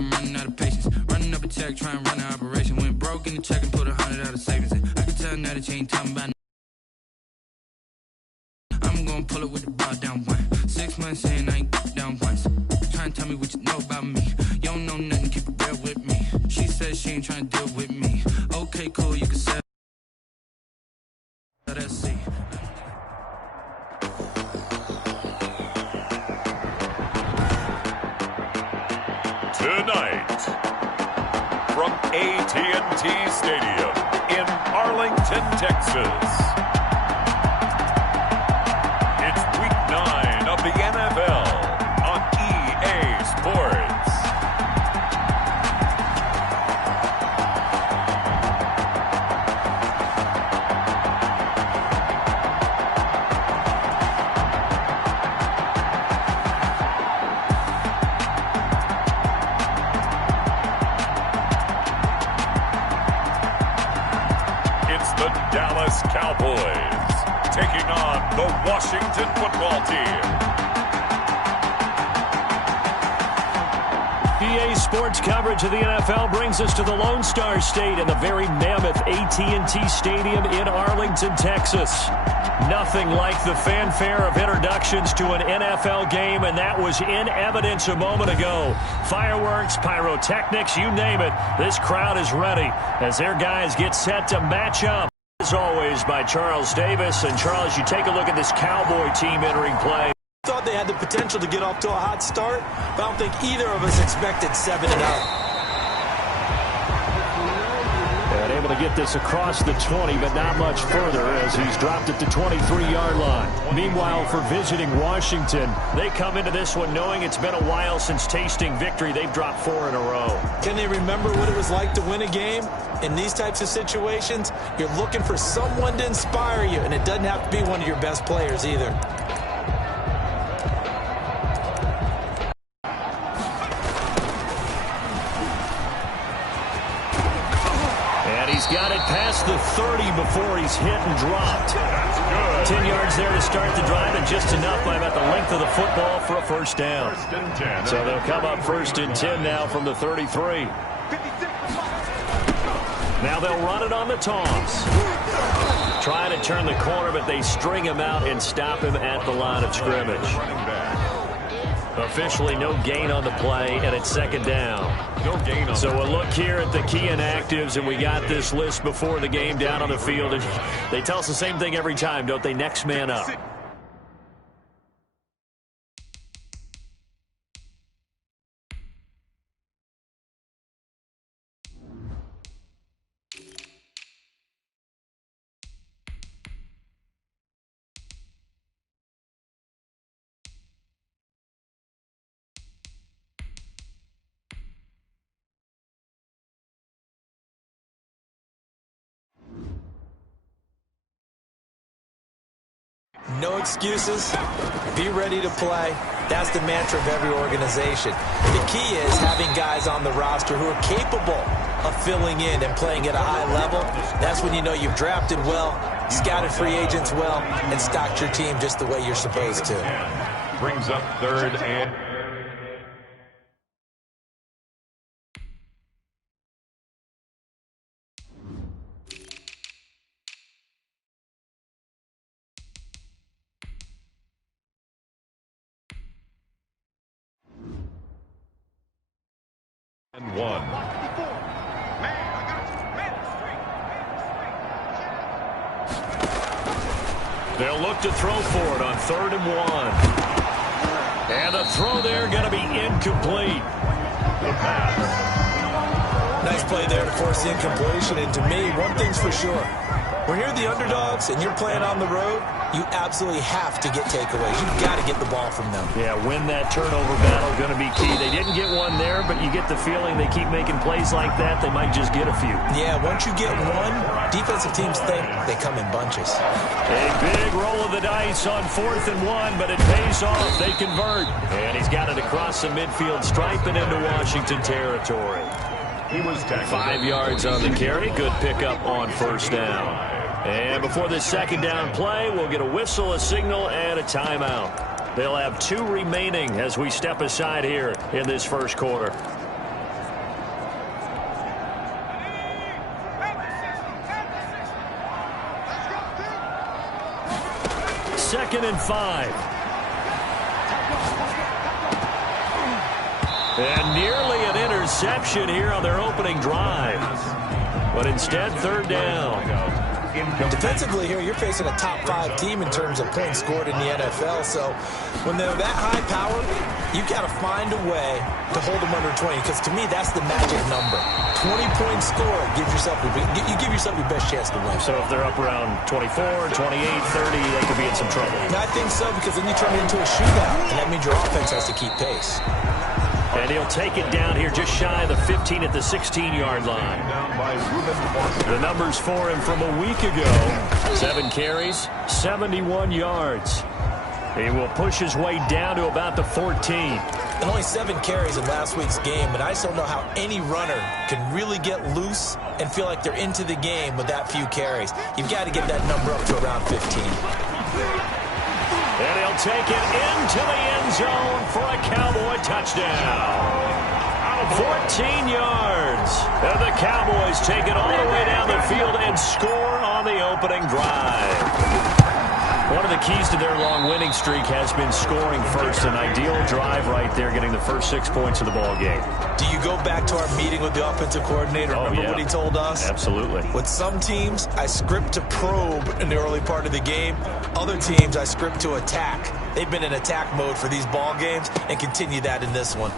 I'm running out of patience. Running up a check, trying to run an operation. Went broke in the check and put 100 out of savings in. I can tell now that you ain't talking about. I'm gonna pull it with the bar down one. 6 months in, I ain't down once. Trying to tell me what you know about me. You don't know nothing, keep it real with me. She says she ain't trying to deal with me. Okay, cool, you can say. Let's see. Tonight, from AT&T Stadium in Arlington, Texas, it's Week 9 of the NFL on EA Sports. The Dallas Cowboys taking on the Washington football team. EA Sports coverage of the NFL brings us to the Lone Star State and the very mammoth AT&T Stadium in Arlington, Texas. Nothing like the fanfare of introductions to an NFL game, and that was in evidence a moment ago. Fireworks, pyrotechnics, you name it. This crowd is ready as their guys get set to match up. As always, by Charles Davis. And Charles, you take a look at this Cowboy team entering play. Thought they had the potential to get off to a hot start, but I don't think either of us expected 7-0. And able to get this across the 20, but not much further as he's dropped it to 23-yard line. Meanwhile, for visiting Washington, they come into this one knowing it's been a while since tasting victory. They've dropped 4 in a row. Can they remember what it was like to win a game? In these types of situations, you're looking for someone to inspire you, and it doesn't have to be one of your best players either. He's got it past the 30 before he's hit and dropped. 10 yards there to start the drive, and just enough by about the length of the football for a first down. So they'll come up 1st and 10 now from the 33. Now they'll run it on the toss. Trying to turn the corner, but they string him out and stop him at the line of scrimmage. Officially no gain on the play, and it's 2nd down. No gain on so we'll look here at the key inactives, and we got this list before the game down on the field. And they tell us the same thing every time, don't they? Next man up. No excuses. Be ready to play. That's the mantra of every organization. The key is having guys on the roster who are capable of filling in and playing at a high level. That's when you know you've drafted well, scouted free agents well, and stocked your team just the way you're supposed to. Brings up 3rd and... and 1. They'll look to throw for it on 3rd and 1. And the throw there going to be incomplete. The pass. Nice play there to force the incompletion. And to me, one thing's for sure. When you're the underdogs and you're playing on the road, you absolutely have to get takeaways. You've got to get the ball from them. Yeah, win that turnover battle going to be key. They didn't get one there, but you get the feeling they keep making plays like that, they might just get a few. Yeah, once you get one, defensive teams think they come in bunches. A big roll of the dice on 4th and 1, but it pays off. They convert. And he's got it across the midfield stripe and into Washington territory. He was tackled. 5 yards on the carry. Good pickup on 1st down. And before this 2nd down play, we'll get a whistle, a signal, and a timeout. They'll have 2 remaining as we step aside here in this 1st quarter. 2nd and 5. And nearly an interception here on their opening drive. But instead, 3rd down. Defensively here, you're facing a top 5 team in terms of points scored in the NFL. So when they're that high powered, you got to find a way to hold them under 20. Because to me, that's the magic number. 20-point score gives yourself you give yourself your best chance to win. So if they're up around 24, 28, 30, they could be in some trouble. I think so, because then you turn it into a shootout, and that means your offense has to keep pace. And he'll take it down here just shy of the 15 at the 16-yard line. The numbers for him from a week ago: 7 carries, 71 yards. He will push his way down to about the 14. And only 7 carries in last week's game, but I just don't know how any runner can really get loose and feel like they're into the game with that few carries. You've got to get that number up to around 15. And he'll take it into the end zone for a Cowboy touchdown. 14 yards. And the Cowboys take it all the way down the field and score on the opening drive. One of the keys to their long winning streak has been scoring first. An ideal drive right there, getting the first 6 points of the ball game. Do you go back to our meeting with the offensive coordinator? Remember what he told us? Absolutely. With some teams, I script to probe in the early part of the game. Other teams, I script to attack. They've been in attack mode for these ball games and continue that in this one.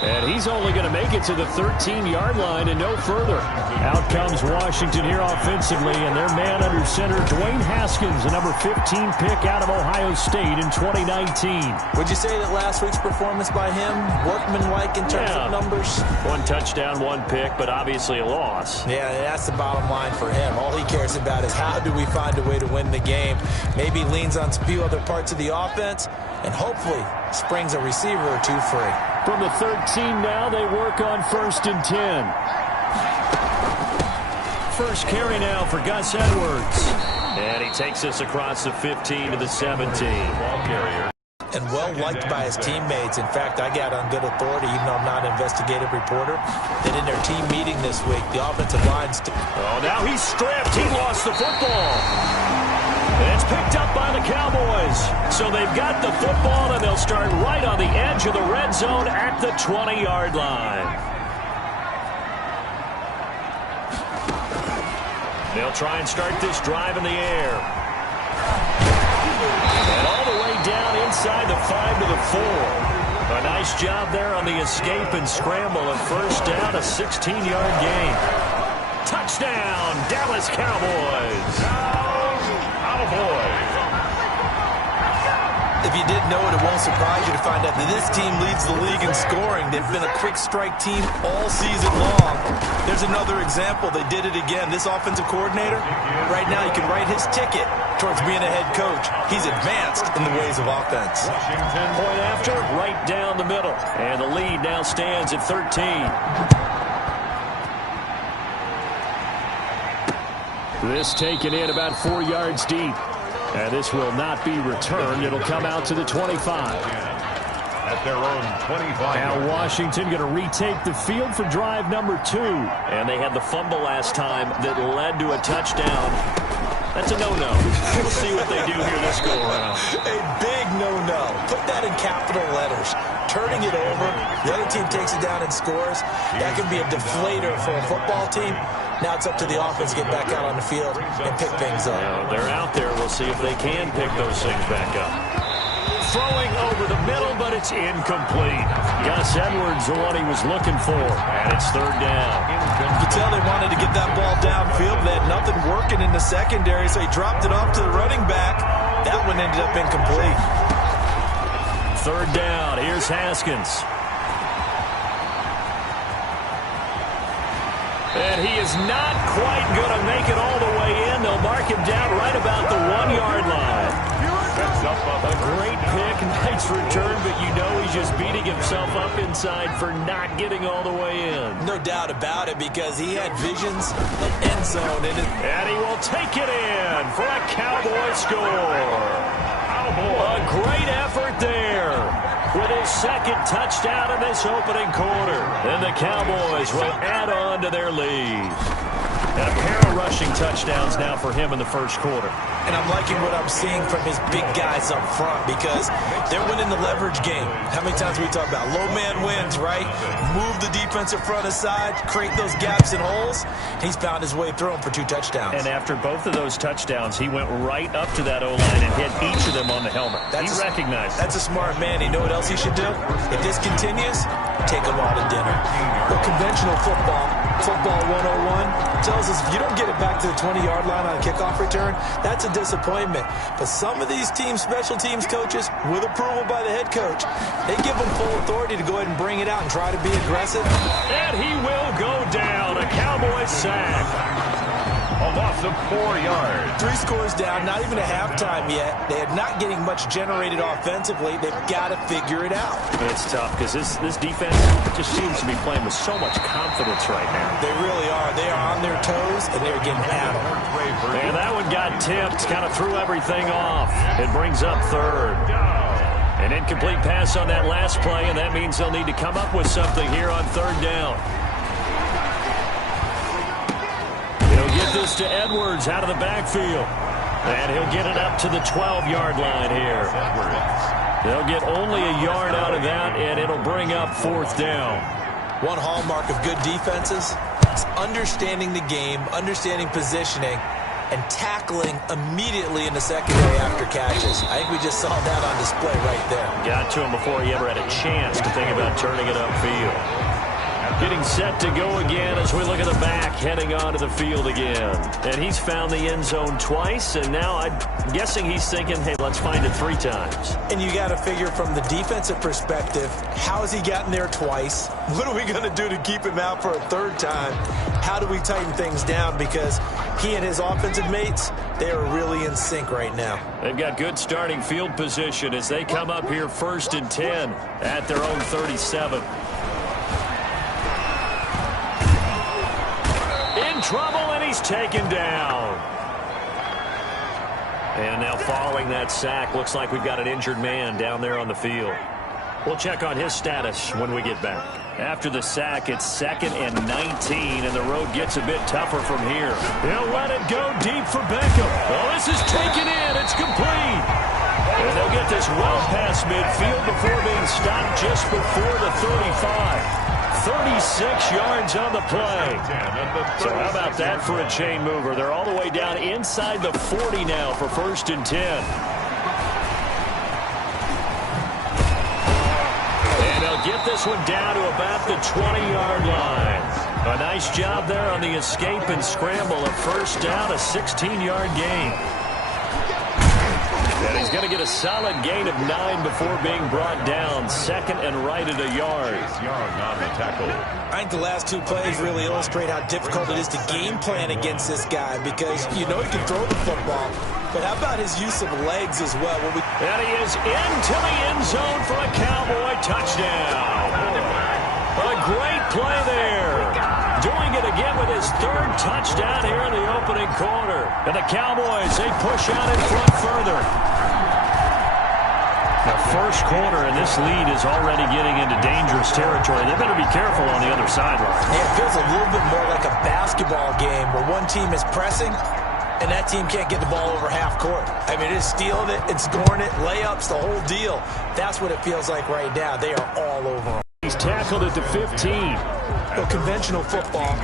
And he's only going to make it to the 13-yard line and no further. Out comes Washington here offensively, and their man under center, Dwayne Haskins, a number 15 pick out of Ohio State in 2019. Would you say that last week's performance by him, workmanlike in terms of numbers? 1 touchdown, 1 pick, but obviously a loss. Yeah, that's the bottom line for him. All he cares about is how do we find a way to win the game. Maybe leans on a few other parts of the offense, and hopefully springs a receiver or 2 free. From the 13 now, they work on 1st and 10. First carry now for Gus Edwards. And he takes us across the 15 to the 17. Ball carrier. And well-liked by his teammates. In fact, I got on good authority, even though I'm not an investigative reporter, that in their team meeting this week, the offensive line's... Oh, now he's stripped. He lost the football. And it's picked up by the Cowboys. So they've got the football, and they'll start right on the edge of the red zone at the 20-yard line. They'll try and start this drive in the air. And all the way down inside the 5 to the 4. A nice job there on the escape and scramble, and first down, a 16-yard gain. Touchdown, Dallas Cowboys. If you didn't know it, it won't surprise you to find out that this team leads the league in scoring. They've been a quick strike team all season long. There's another example. They did it again. This offensive coordinator, right now you can write his ticket towards being a head coach. He's advanced in the ways of offense. Point after, right down the middle. And the lead now stands at 13. This taken in about 4 yards deep. And this will not be returned. It'll come out to the 25. At their own 25. Now Washington going to retake the field for drive number 2. And they had the fumble last time that led to a touchdown. That's a no-no. We'll see what they do here this go-around. A big no-no. Put that in capital letters. Turning it over, the other team takes it down and scores. That can be a deflator for a football team. Now it's up to the offense to get back out on the field and pick things up. They're out there. We'll see if they can pick those things back up. Throwing over the middle, but it's incomplete. Gus Edwards, the one he was looking for, and it's 3rd down. You can tell they wanted to get that ball downfield. They had nothing working in the secondary, so he dropped it off to the running back. That one ended up incomplete. 3rd down. Here's Haskins. And he is not quite going to make it all the way in. They'll mark him down right about the 1-yard line. A great pick, nice return, but you know he's just beating himself up inside for not getting all the way in. No doubt about it, because he had visions of end zone in it. And he will take it in for a Cowboy score. A great effort there with his 2nd touchdown in this opening quarter. And the Cowboys will add on to their lead. And a pair of rushing touchdowns now for him in the first quarter. And I'm liking what I'm seeing from his big guys up front because they're winning the leverage game. How many times we talk about low man wins, right? Move the defensive front aside, create those gaps and holes. He's found his way through them for 2 touchdowns. And after both of those touchdowns, he went right up to that O-line and hit each of them on the helmet. He recognized it. That's a smart man. You know what else he should do? If this continues, take them all to dinner. But conventional football 101, tells us if you don't get it back to the 20-yard line on a kickoff return, that's a disappointment. But some of these teams, special teams coaches, with approval by the head coach, they give them full authority to go ahead and bring it out and try to be aggressive. And he will go down. A Cowboys sack. A loss of 4 yards. 3 scores down, not even a halftime yet. They're not getting much generated offensively. They've got to figure it out. It's tough because this defense just seems to be playing with so much confidence right now. They really are. They are on their toes, and they're getting hammered. And that one got tipped, kind of threw everything off. It brings up third. An incomplete pass on that last play, and that means they'll need to come up with something here on third down. He'll get this to Edwards out of the backfield. And he'll get it up to the 12-yard line here. They'll get only a yard out of that, and it'll bring up fourth down. One hallmark of good defenses is understanding the game, understanding positioning, and tackling immediately in the secondary after catches. I think we just saw that on display right there. Got to him before he ever had a chance to think about turning it upfield. Getting set to go again as we look at the back, heading onto the field again. And he's found the end zone twice, and now I'm guessing he's thinking, hey, let's find it 3 times. And you got to figure from the defensive perspective, how has he gotten there twice? What are we going to do to keep him out for a 3rd time? How do we tighten things down? Because he and his offensive mates, they are really in sync right now. They've got good starting field position as they come up here 1st and 10 at their own 37. Trouble, and he's taken down. And now following that sack, looks like we've got an injured man down there on the field. We'll check on his status when we get back. After the sack, it's 2nd and 19, and the road gets a bit tougher from here. They'll let it go deep for Beckham. Oh, this is taken in. It's complete. And they'll get this well past midfield before being stopped just before the 35. 36 yards on the play. So how about that for a chain mover? They're all the way down inside the 40 now for 1st and 10. And they'll get this one down to about the 20-yard line. A nice job there on the escape and scramble. A first down, a 16-yard gain. And he's going to get a solid gain of 9 before being brought down. 2nd and right at a yard. Young on the tackle. I think the last 2 plays really illustrate how difficult it is to game plan against this guy because you know he can throw the football. But how about his use of legs as well? And he is into the end zone for a Cowboy touchdown. A great play there. Doing it again with his 3rd touchdown here in the opening quarter. And the Cowboys, they push out in front further. The first quarter, and this lead is already getting into dangerous territory. They better be careful on the other sideline. Yeah, it feels a little bit more like a basketball game where one team is pressing and that team can't get the ball over half court. I mean, it's stealing it and scoring it, layups, the whole deal. That's what it feels like right now. They are all over him. He's tackled at the 15. Well, conventional football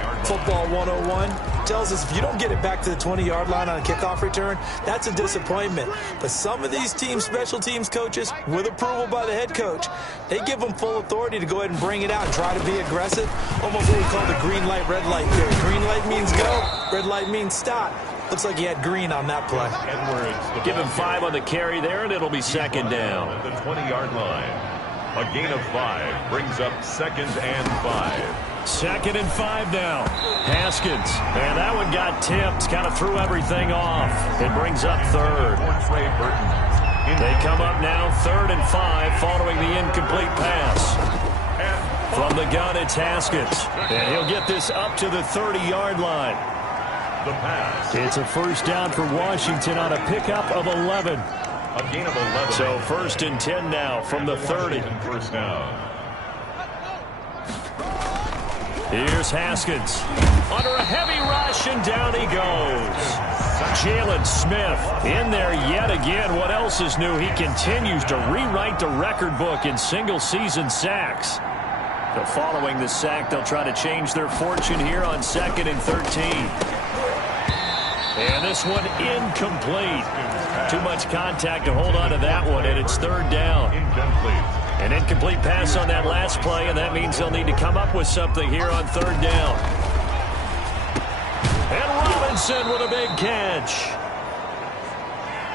101, tells us if you don't get it back to the 20-yard line on a kickoff return, that's a disappointment. But some of these teams, special teams coaches, with approval by the head coach, they give them full authority to go ahead and bring it out and try to be aggressive. Almost what we call the green light, red light theory. Green light means go, red light means stop. Looks like he had green on that play. Edwards, give him 5 on the carry there, and it'll be 2nd down. At the 20-yard line. A gain of 5 brings up 2nd and 5. 2nd and 5 now. Haskins. And that one got tipped. Kind of threw everything off. It brings up 3rd. They come up now 3rd and 5 following the incomplete pass. From the gun, it's Haskins. And he'll get this up to the 30-yard line. The pass. It's a first down for Washington on a pickup of 11. A gain of 11. So 1st and 10 now from the 30. First down. Here's Haskins. Under a heavy rush, and down he goes. Jalen Smith in there yet again. What else is new? He continues to rewrite the record book in single-season sacks. So following the sack, they'll try to change their fortune here on 2nd and 13. And this one incomplete. Too much contact to hold on to that one, and it's 3rd down. An incomplete pass on that last play, and that means they'll need to come up with something here on 3rd down. And Robinson with a big catch.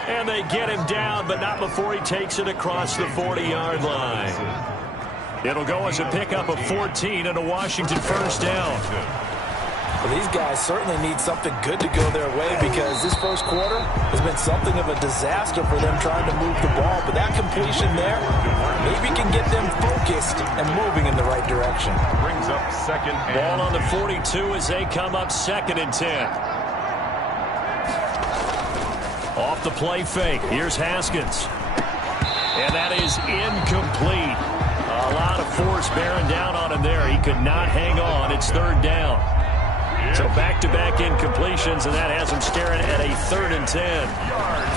And they get him down, but not before he takes it across the 40-yard line. It'll go as a pickup of 14 and a Washington 1st down. Well, these guys certainly need something good to go their way because this first quarter has been something of a disaster for them trying to move the ball. But that completion there maybe can get them focused and moving in the right direction. Brings up 2nd and ball on the 42 as they come up 2nd and 10. Off the play fake. Here's Haskins. And that is incomplete. A lot of force bearing down on him there. He could not hang on. It's 3rd down. So back-to-back incompletions, and that has him staring at a 3rd and 10.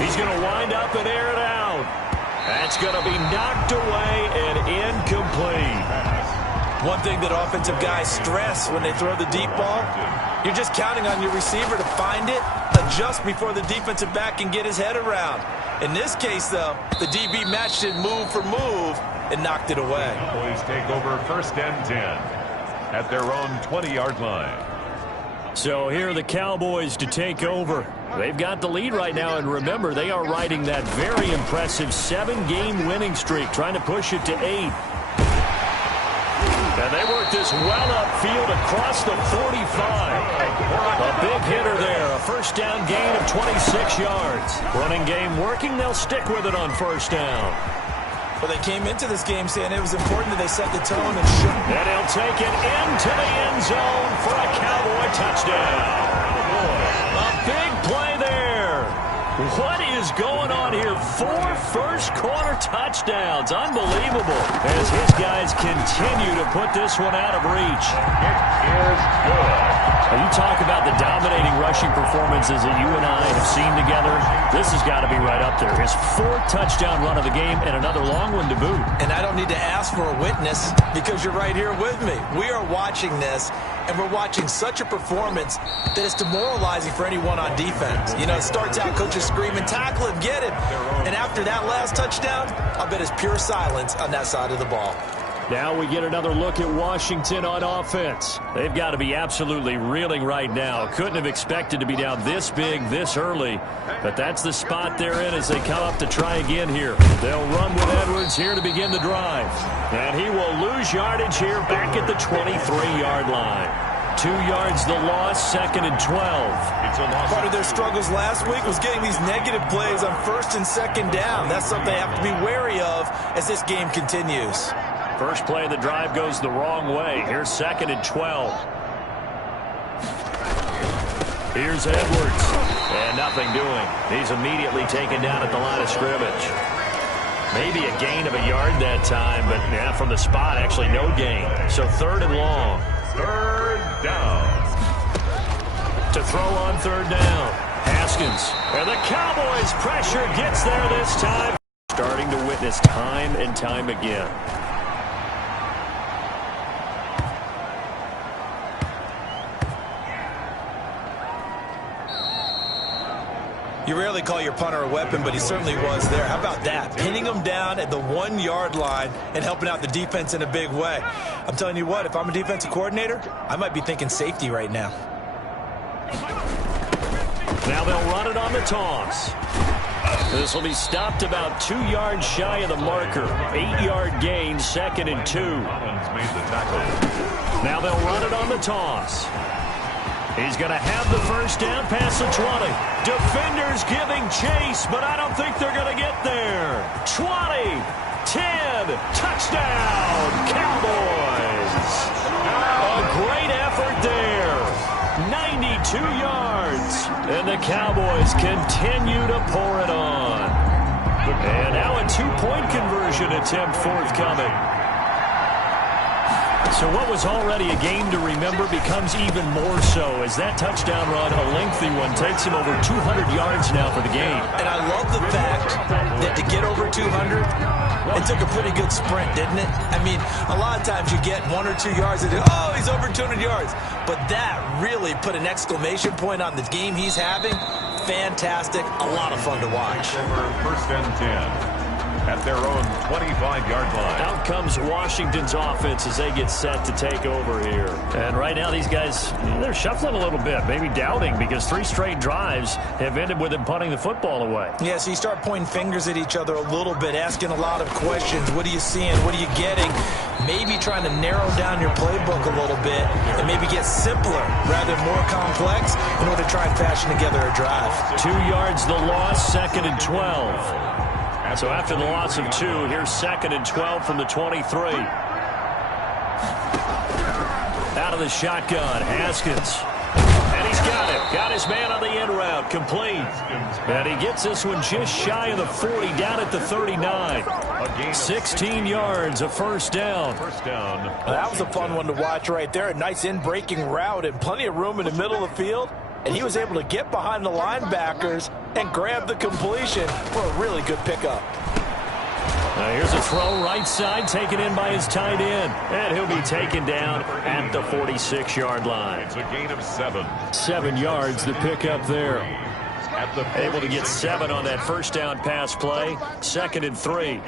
He's going to wind up and air it out. That's going to be knocked away and incomplete. One thing that offensive guys stress when they throw the deep ball, you're just counting on your receiver to find it, adjust before the defensive back can get his head around. In this case, though, the DB matched it move for move and knocked it away. Boys take over 1st and 10 at their own 20-yard line. So here are the Cowboys to take over. They've got the lead right now, and remember, they are riding that very impressive 7-game winning streak, trying to push it to 8. And they work this well upfield across the 45. A big hitter there, a 1st down gain of 26 yards. Running game working, they'll stick with it on 1st down. Well, they came into this game saying it was important that they set the tone and shoot. And he'll take it into the end zone for a Cowboy touchdown. A big play there. What is going on here? 4 first-quarter touchdowns. Unbelievable. As his guys continue to put this one out of reach. It is good. You talk about the dominating rushing performances that you and I have seen together. This has got to be right up there. His 4th touchdown run of the game and another long one to boot. And I don't need to ask for a witness because you're right here with me. We are watching this, and we're watching such a performance that it's demoralizing for anyone on defense. You know, it starts out coaches screaming, tackle him, get him. And after that last touchdown, I'll bet it's pure silence on that side of the ball. Now we get another look at Washington on offense. They've got to be absolutely reeling right now. Couldn't have expected to be down this big, this early. But that's the spot they're in as they come up to try again here. They'll run with Edwards here to begin the drive. And he will lose yardage here back at the 23-yard line. 2 yards the loss, 2nd and 12. Part of their struggles last week was getting these negative plays on 1st and 2nd down. That's something they have to be wary of as this game continues. First play of the drive goes the wrong way. Here's 2nd and 12. Here's Edwards. And nothing doing. He's immediately taken down at the line of scrimmage. Maybe a gain of a yard that time, but yeah, from the spot, actually no gain. So 3rd and long. 3rd down. To throw on 3rd down. Haskins. And the Cowboys' pressure gets there this time. Starting to witness time and time again. You rarely call your punter a weapon, but he certainly was there. How about that? Pinning him down at the 1-yard line and helping out the defense in a big way. I'm telling you what, if I'm a defensive coordinator, I might be thinking safety right now. Now they'll run it on the toss. This will be stopped about 2 yards shy of the marker. 8-yard gain, 2nd and 2. Made the tackle. Now they'll run it on the toss. He's going to have the 1st down past the 20. Defenders giving chase, but I don't think they're going to get there. 20, 10, touchdown, Cowboys. A great effort there. 92 yards. And the Cowboys continue to pour it on. And now a 2-point conversion attempt forthcoming. So what was already a game to remember becomes even more so as that touchdown run, a lengthy one, takes him over 200 yards now for the game. And I love the fact that to get over 200, it took a pretty good sprint, didn't it? I mean, a lot of times you get 1 or 2 yards and oh, he's over 200 yards. But that really put an exclamation point on the game he's having. Fantastic. A lot of fun to watch. First and 10. At their own 25-yard line. Out comes Washington's offense as they get set to take over here. And right now these guys, they're shuffling a little bit, maybe doubting, because 3 straight drives have ended with them punting the football away. Yeah, so you start pointing fingers at each other a little bit, asking a lot of questions. What are you seeing? What are you getting? Maybe trying to narrow down your playbook a little bit and maybe get simpler rather than more complex in order to try and fashion together a drive. 2 yards the loss, 2nd and 12. So after the loss of 2, here's 2nd and 12 from the 23. Out of the shotgun, Haskins. And he's got it. Got his man on the end route, complete. And he gets this one just shy of the 40, down at the 39. 16 yards, a first down. That was a fun one to watch right there. A nice in-breaking route and plenty of room in the middle of the field. And he was able to get behind the linebackers and grab the completion for a really good pickup. Now here's a throw right side, taken in by his tight end. And he'll be taken down at the 46-yard line. It's a gain of 7. 7 yards, the pickup there. Able to get 7 on that first down pass play. 2nd and 3.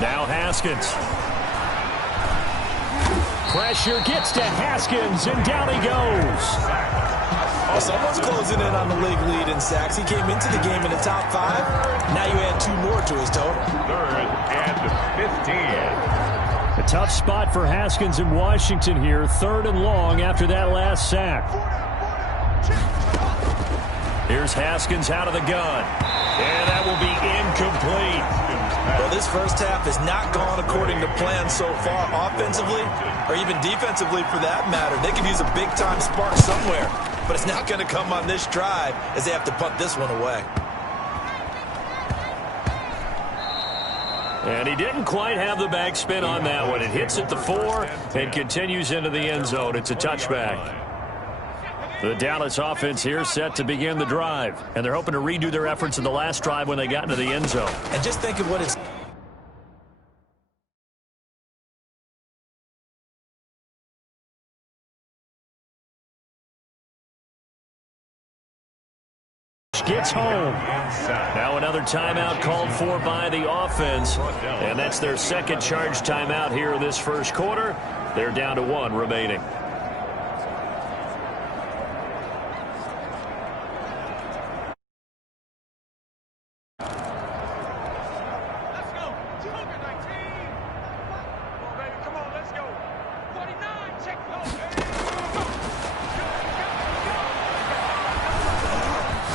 Now Haskins. Pressure gets to Haskins, and down he goes. Oh, someone's closing in on the league lead in sacks. He came into the game in the top 5. Now you add 2 more to his total. 3rd and 15. A tough spot for Haskins in Washington here. 3rd and long after that last sack. Here's Haskins out of the gun. And that will be incomplete. Well, this first half has not gone according to plan so far, offensively or even defensively for that matter. They could use a big-time spark somewhere, but it's not going to come on this drive as they have to punt this one away. And he didn't quite have the backspin on that one. It hits at the 4 and continues into the end zone. It's a touchback. The Dallas offense here set to begin the drive. And they're hoping to redo their efforts in the last drive when they got into the end zone. And just think of what it's... Gets home. Now another timeout called for by the offense. And that's their second charge timeout here in this first quarter. They're down to 1 remaining.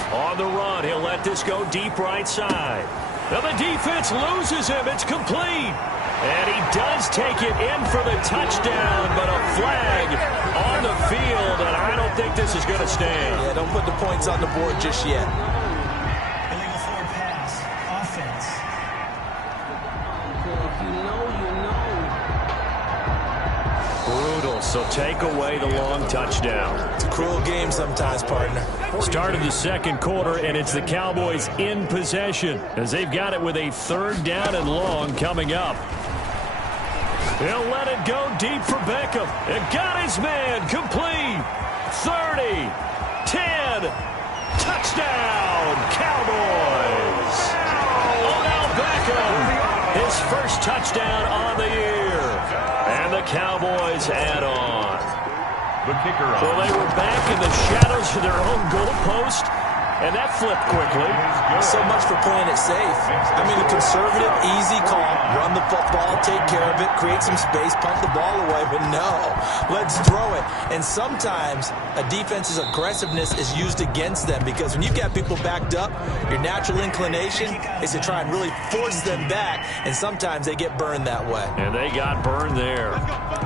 On the run, he'll let this go deep right side. Now the defense loses him. It's complete. And he does take it in for the touchdown, but a flag on the field, and I don't think this is going to stand. Yeah, don't put the points on the board just yet. Illegal forward pass. Offense. Brutal, so take away the long touchdown. It's a cruel game sometimes, partner. Start of the second quarter, and it's the Cowboys in possession as they've got it with a 3rd down and long coming up. He'll let it go deep for Beckham. And got his man complete. 30, 10, touchdown, Cowboys. Odell Beckham, his first touchdown on the year. And the Cowboys add on. The kicker on. Well, they were back in the shadows of their own goalpost, and that flipped quickly. So much for playing it safe. I mean, a conservative, easy call. Run the football, take care of it, create some space, punt the ball away. But no, let's throw it. And sometimes a defense's aggressiveness is used against them because when you've got people backed up, your natural inclination is to try and really force them back. And sometimes they get burned that way. And they got burned there.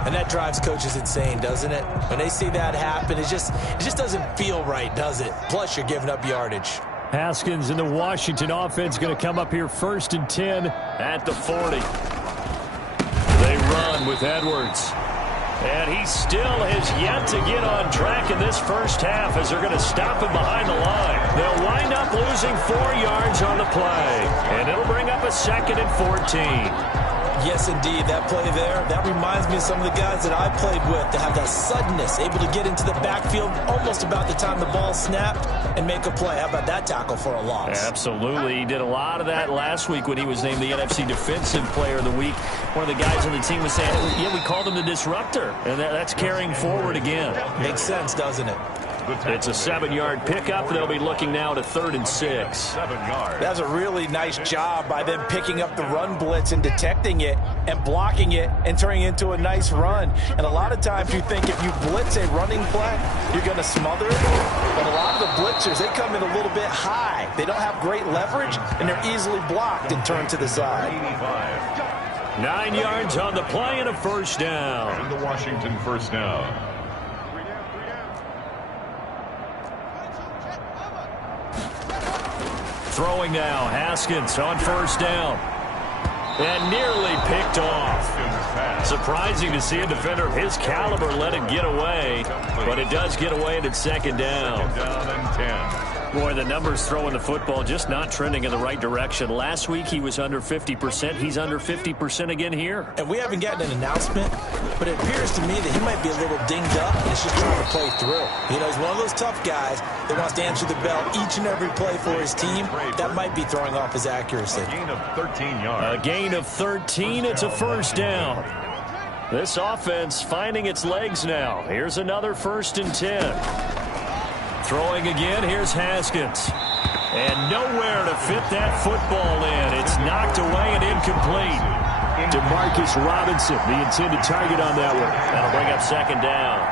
And that drives coaches insane, doesn't it? When they see that happen, it just doesn't feel right, does it? Plus, you're giving up yardage. Haskins and the Washington offense going to come up here 1st and 10 at the 40. They run with Edwards. And he still has yet to get on track in this first half as they're going to stop him behind the line. They'll wind up losing 4 yards on the play. And it'll bring up a 2nd and 14. Yes, indeed. That play there, that reminds me of some of the guys that I played with that have that suddenness, able to get into the backfield almost about the time the ball snapped and make a play. How about that tackle for a loss? Absolutely. He did a lot of that last week when he was named the NFC Defensive Player of the Week. One of the guys on the team was saying, yeah, we called him the disruptor. And that's carrying forward again. Makes sense, doesn't it? It's a 7-yard pickup. They'll be looking now to 3rd and 6. 7 yards. That's a really nice job by them picking up the run blitz and detecting it and blocking it and turning it into a nice run. And a lot of times you think if you blitz a running play, you're going to smother it. But a lot of the blitzers, they come in a little bit high. They don't have great leverage, and they're easily blocked and turned to the side. 9 yards on the play and a 1st down. And the Washington 1st down. Throwing now, Haskins on 1st down. And nearly picked off. Surprising to see a defender of his caliber let it get away. But it does get away and it's 2nd down. 2nd down and 10. Boy, the numbers throwing the football just not trending in the right direction. Last week he was under 50%. He's under 50% again here. And we haven't gotten an announcement, but it appears to me that he might be a little dinged up and is just trying to play through. You know, he's one of those tough guys that wants to answer the bell each and every play for his team. That might be throwing off his accuracy. A gain of 13 yards. A gain of 13. It's a 1st down. This offense finding its legs now. Here's another 1st and 10. Throwing again, here's Haskins. And nowhere to fit that football in. It's knocked away and incomplete. DeMarcus Robinson, the intended target on that one. That'll bring up 2nd down.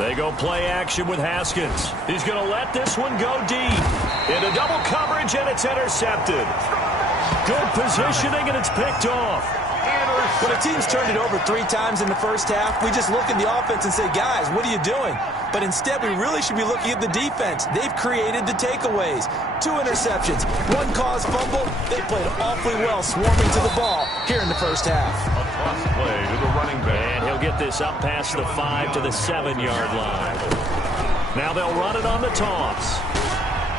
They go play action with Haskins. He's going to let this one go deep. Into double coverage, and it's intercepted. Good positioning, and it's picked off. When a team's turned it over 3 times in the first half, we just look at the offense and say, guys, what are you doing? But instead, we really should be looking at the defense. They've created the takeaways. 2 interceptions, 1 caused fumble. They played awfully well swarming to the ball here in the first half. A toss play to the running back. And he'll get this up past the 5 to the 7-yard line. Now they'll run it on the toss.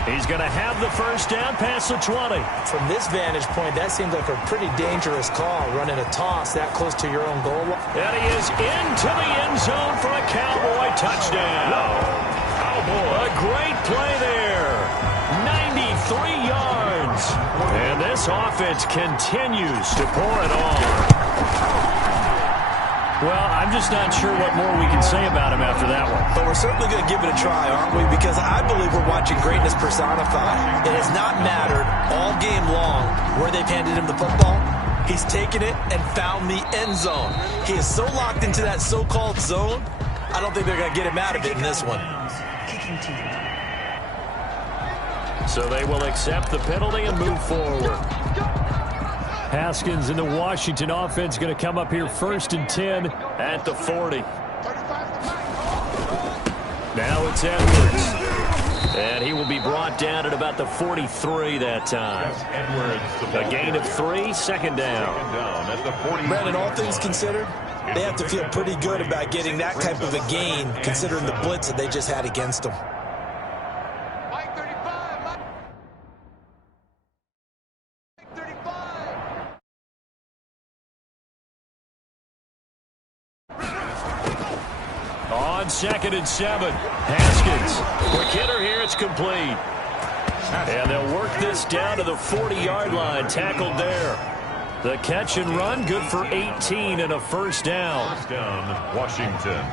He's going to have the 1st down past the 20. From this vantage point, that seems like a pretty dangerous call, running a toss that close to your own goal line. And he is into the end zone for a Cowboy touchdown. Cowboy. A great play there. 93 yards. And this offense continues to pour it on. Well, I'm just not sure what more we can say about him after that one. But we're certainly going to give it a try, aren't we? Because I believe we're watching greatness personified. It has not mattered all game long where they've handed him the football. He's taken it and found the end zone. He is so locked into that so-called zone, I don't think they're going to get him out of it in this one. So they will accept the penalty and move forward. Haskins and the Washington offense going to come up here 1st and 10 at the 40. Now it's Edwards. And he will be brought down at about the 43 that time. A gain of 3, 2nd down. Brandon, all things considered, they have to feel pretty good about getting that type of a gain considering the blitz that they just had against them. On 2nd and 7, Haskins. Quick hitter here, it's complete. And they'll work this down to the 40-yard line, tackled there. The catch and run, good for 18 and a 1st down. 1st down, Washington.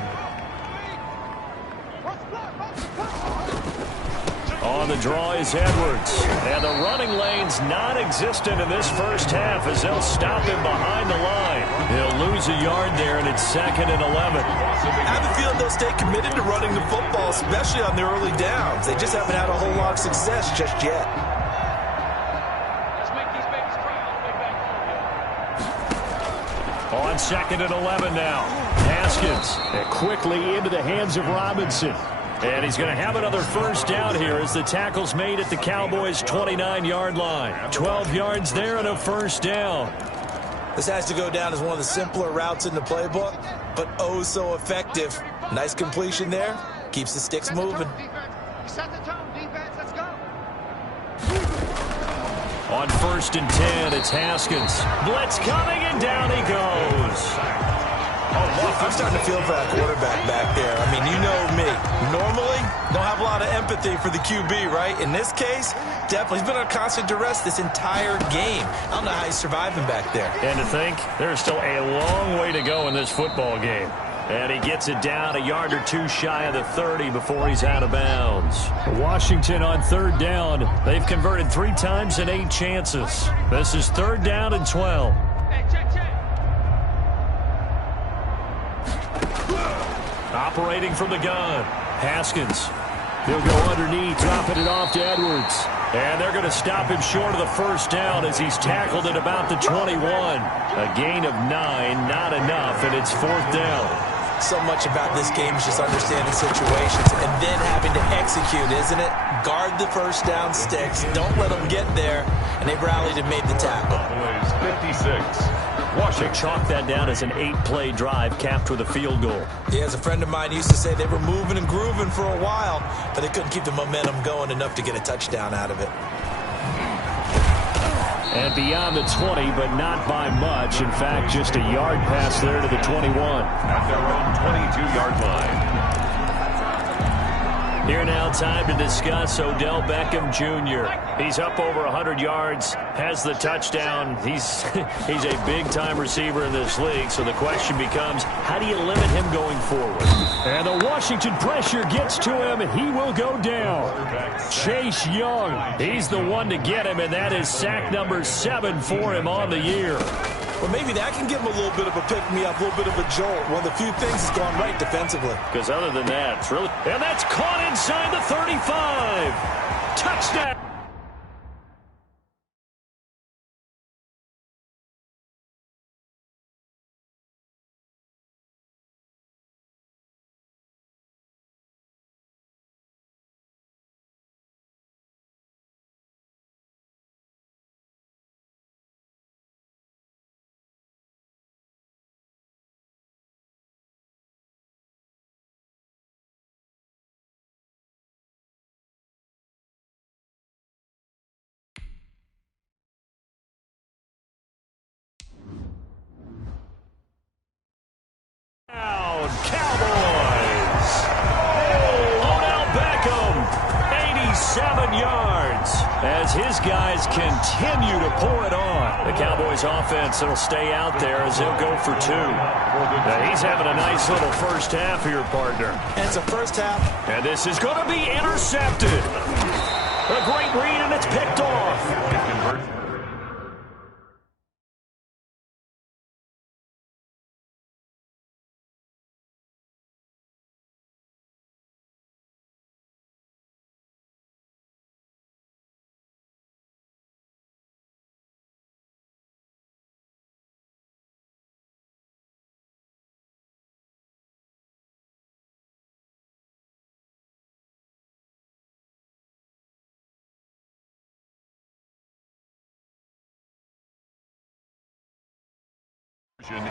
On the draw is Edwards. And the running lane's non-existent in this first half as they'll stop him behind the line. He'll lose a yard there, and it's 2nd and 11. I have a feeling they'll stay committed to running the football, especially on the early downs. They just haven't had a whole lot of success just yet. On 2nd and 11 now. Haskins quickly into the hands of Robinson. And he's going to have another first down here as the tackle's made at the Cowboys' 29-yard line. 12 yards there and a first down. This has to go down as one of the simpler routes in the playbook, but oh so effective. Nice completion there. Keeps the sticks moving. Set the tone, defense. Let's go. On 1st and 10, it's Haskins. Blitz coming, and down he goes. I'm starting to feel for that quarterback back there. I mean, you know me. Normally, don't have a lot of empathy for the QB, right? In this case, definitely. He's been on constant duress this entire game. I don't know how he's surviving back there. And to think, there's still a long way to go in this football game. And he gets it down a yard or two shy of the 30 before he's out of bounds. Washington on 3rd down. They've converted 3 times in 8 chances. This is 3rd down and 12. Hey, check. Operating from the gun. Haskins. He'll go underneath, dropping it off to Edwards. And they're going to stop him short of the first down as he's tackled at about the 21. A gain of 9, not enough, and it's 4th down. So much about this game is just understanding situations and then having to execute, isn't it? Guard the first down sticks. Don't let them get there. And they rallied and made the tackle. 56. Washington. Chalk that down as an 8-play drive capped with a field goal. Yeah, as a friend of mine used to say, they were moving and grooving for a while, but they couldn't keep the momentum going enough to get a touchdown out of it. And beyond the 20, but not by much. In fact, just a yard pass there to the 21. At their own 22-yard line. Here now, time to discuss Odell Beckham Jr. He's up over 100 yards, has the touchdown. He's a big-time receiver in this league, so the question becomes, how do you limit him going forward? And the Washington pressure gets to him. He will go down. Chase Young, he's the one to get him, and that is sack number 7 for him on the year. Well, maybe that can give him a little bit of a pick-me-up, a little bit of a jolt. One of the few things that's gone right defensively. Because other than that, it's really... And that's caught inside the 35. Touchdown. Cowboys. Odell Beckham, 87 yards as his guys continue to pour it on. The Cowboys offense will stay out there as he'll go for 2. Now he's having a nice little first half here, partner. And it's a first half. And this is going to be intercepted. A great read, and it's picked off.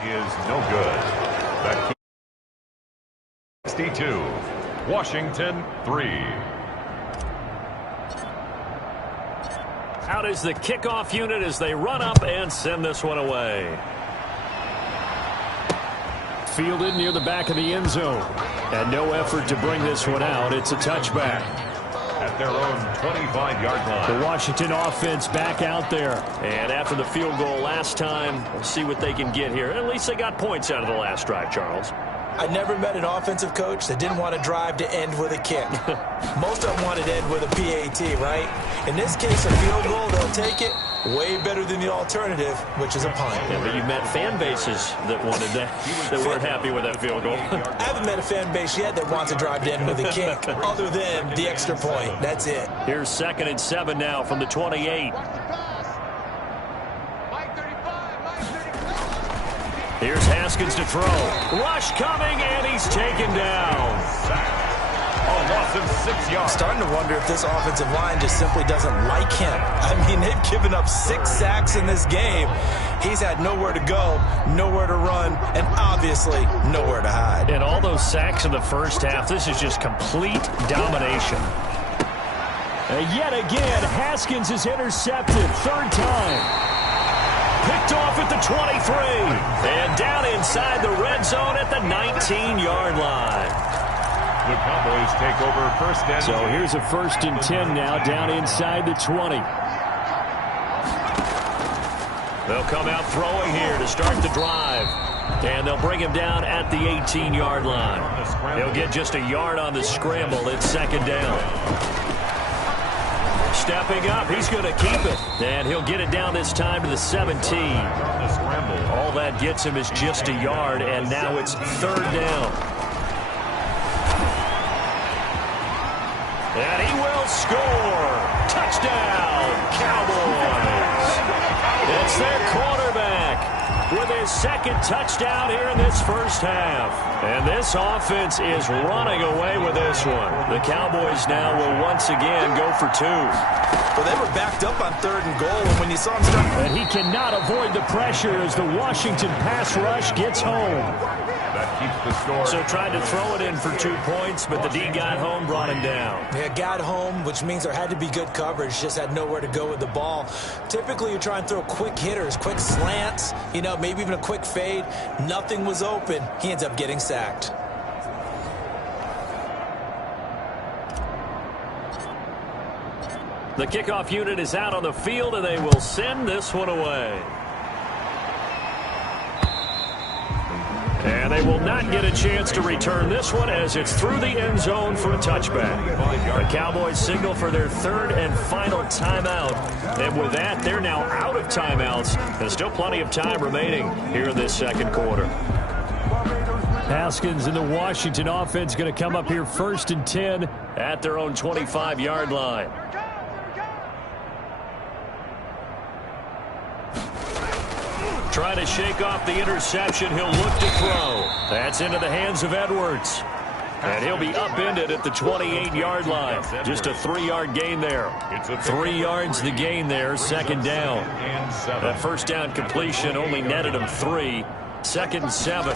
Is no good. That 62. Washington 3. Out is the kickoff unit as they run up and send this one away. Fielded near the back of the end zone. And no effort to bring this one out. It's a touchback. At their own 25-yard line. The Washington offense back out there. And after the field goal last time, we'll see what they can get here. At least they got points out of the last drive, Charles. I never met an offensive coach that didn't want to drive to end with a kick. Most of them wanted to end with a PAT, right? In this case, a field goal, they'll take it. Way better than the alternative, which is a punt. Yeah, but you met fan bases that wanted that, that weren't happy with that field goal. I haven't met a fan base yet that wants to drive to end with a kick, other than the extra point. That's it. Here's 2nd and 7 now from the 28. Here's Haskins to throw. Rush coming, and he's taken down. A loss of 6 yards. I'm starting to wonder if this offensive line just simply doesn't like him. I mean, they've given up 6 sacks in this game. He's had nowhere to go, nowhere to run, and obviously nowhere to hide. And all those sacks in the first half, this is just complete domination. And yet again, Haskins is intercepted. 3rd time. Picked off at the 23. And down inside the red zone at the 19-yard line. The Cowboys take over 1st and 10. So here's a 1st and 10 now down inside the 20. They'll come out throwing here to start the drive. And they'll bring him down at the 18-yard line. He'll get just a yard on the scramble. It's 2nd down. Stepping up, he's going to keep it. And he'll get it down this time to the 17. All that gets him is just a yard, and now it's 3rd down. And he will score. Touchdown, Cowboys. It's their quarterback with his 2nd touchdown here in this first half. And this offense is running away with this one. The Cowboys now will once again go for 2. Well, they were backed up on 3rd and goal, and when you saw him start... And he cannot avoid the pressure as the Washington pass rush gets home. That keeps the score. So tried to throw it in for 2 points, but the D got home, brought him down. Yeah, got home, which means there had to be good coverage. Just had nowhere to go with the ball. Typically, you try and throw quick hitters, quick slants, you know, maybe even a quick fade. Nothing was open. He ends up getting sacked. The kickoff unit is out on the field, and they will send this one away. And they will not get a chance to return this one as it's through the end zone for a touchback. The Cowboys signal for their 3rd and final timeout. And with that, they're now out of timeouts. There's still plenty of time remaining here in this 2nd quarter. Haskins and the Washington offense going to come up here 1st and 10 at their own 25-yard line. Trying to shake off the interception. He'll look to throw. That's into the hands of Edwards. And he'll be upended at the 28-yard line. Just a 3-yard gain there. 3 yards the gain there. 2nd down. That 1st down completion only netted him 3. 2nd and 7.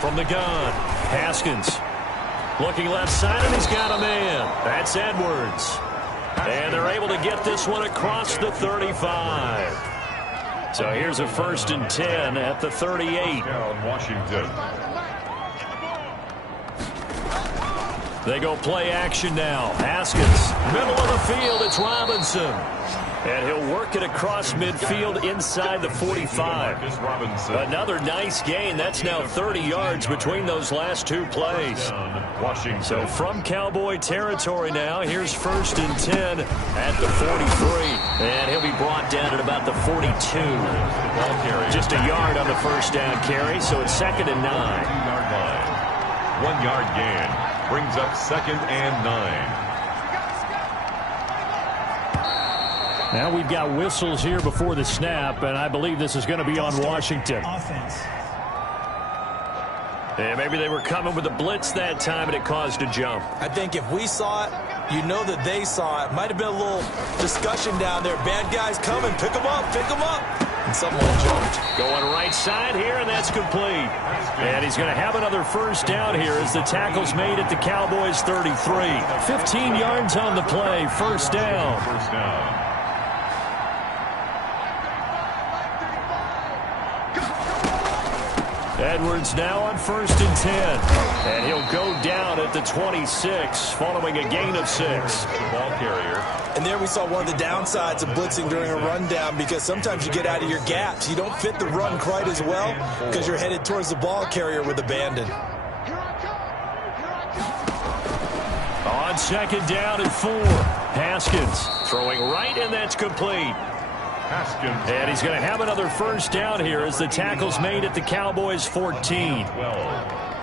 From the gun, Haskins. Looking left side, and he's got a man. That's Edwards. And they're able to get this one across the 35. So here's a 1st and 10 at the 38. Washington. They go play action now. Haskins, middle of the field, it's Robinson. And he'll work it across midfield inside the 45. Another nice gain. That's now 30 yards between those last 2 plays. So from Cowboy territory now, here's 1st and 10 at the 43. And he'll be brought down at about the 42. Just a yard on the 1st down carry, so it's 2nd and 9. 1 yard gain brings up 2nd and 9. Now we've got whistles here before the snap, and I believe this is going to be on Washington. Offense. And maybe they were coming with a blitz that time, and it caused a jump. I think if we saw it, you know that they saw it. Might have been a little discussion down there. Bad guys coming. Pick them up. Pick them up. And someone jumped. Going right side here, and that's complete. And he's going to have another 1st down here as the tackle's made at the Cowboys' 33. 15 yards on the play. 1st down. First down. Edwards now on 1st and 10. And he'll go down at the 26 following a gain of 6. The ball carrier. And there we saw one of the downsides of blitzing during a rundown, because sometimes you get out of your gaps. You don't fit the run quite as well because you're headed towards the ball carrier with abandon. On 2nd down and 4. Haskins throwing right, and that's complete. Haskins. And he's going to have another 1st down here as the tackle's made at the Cowboys' 14.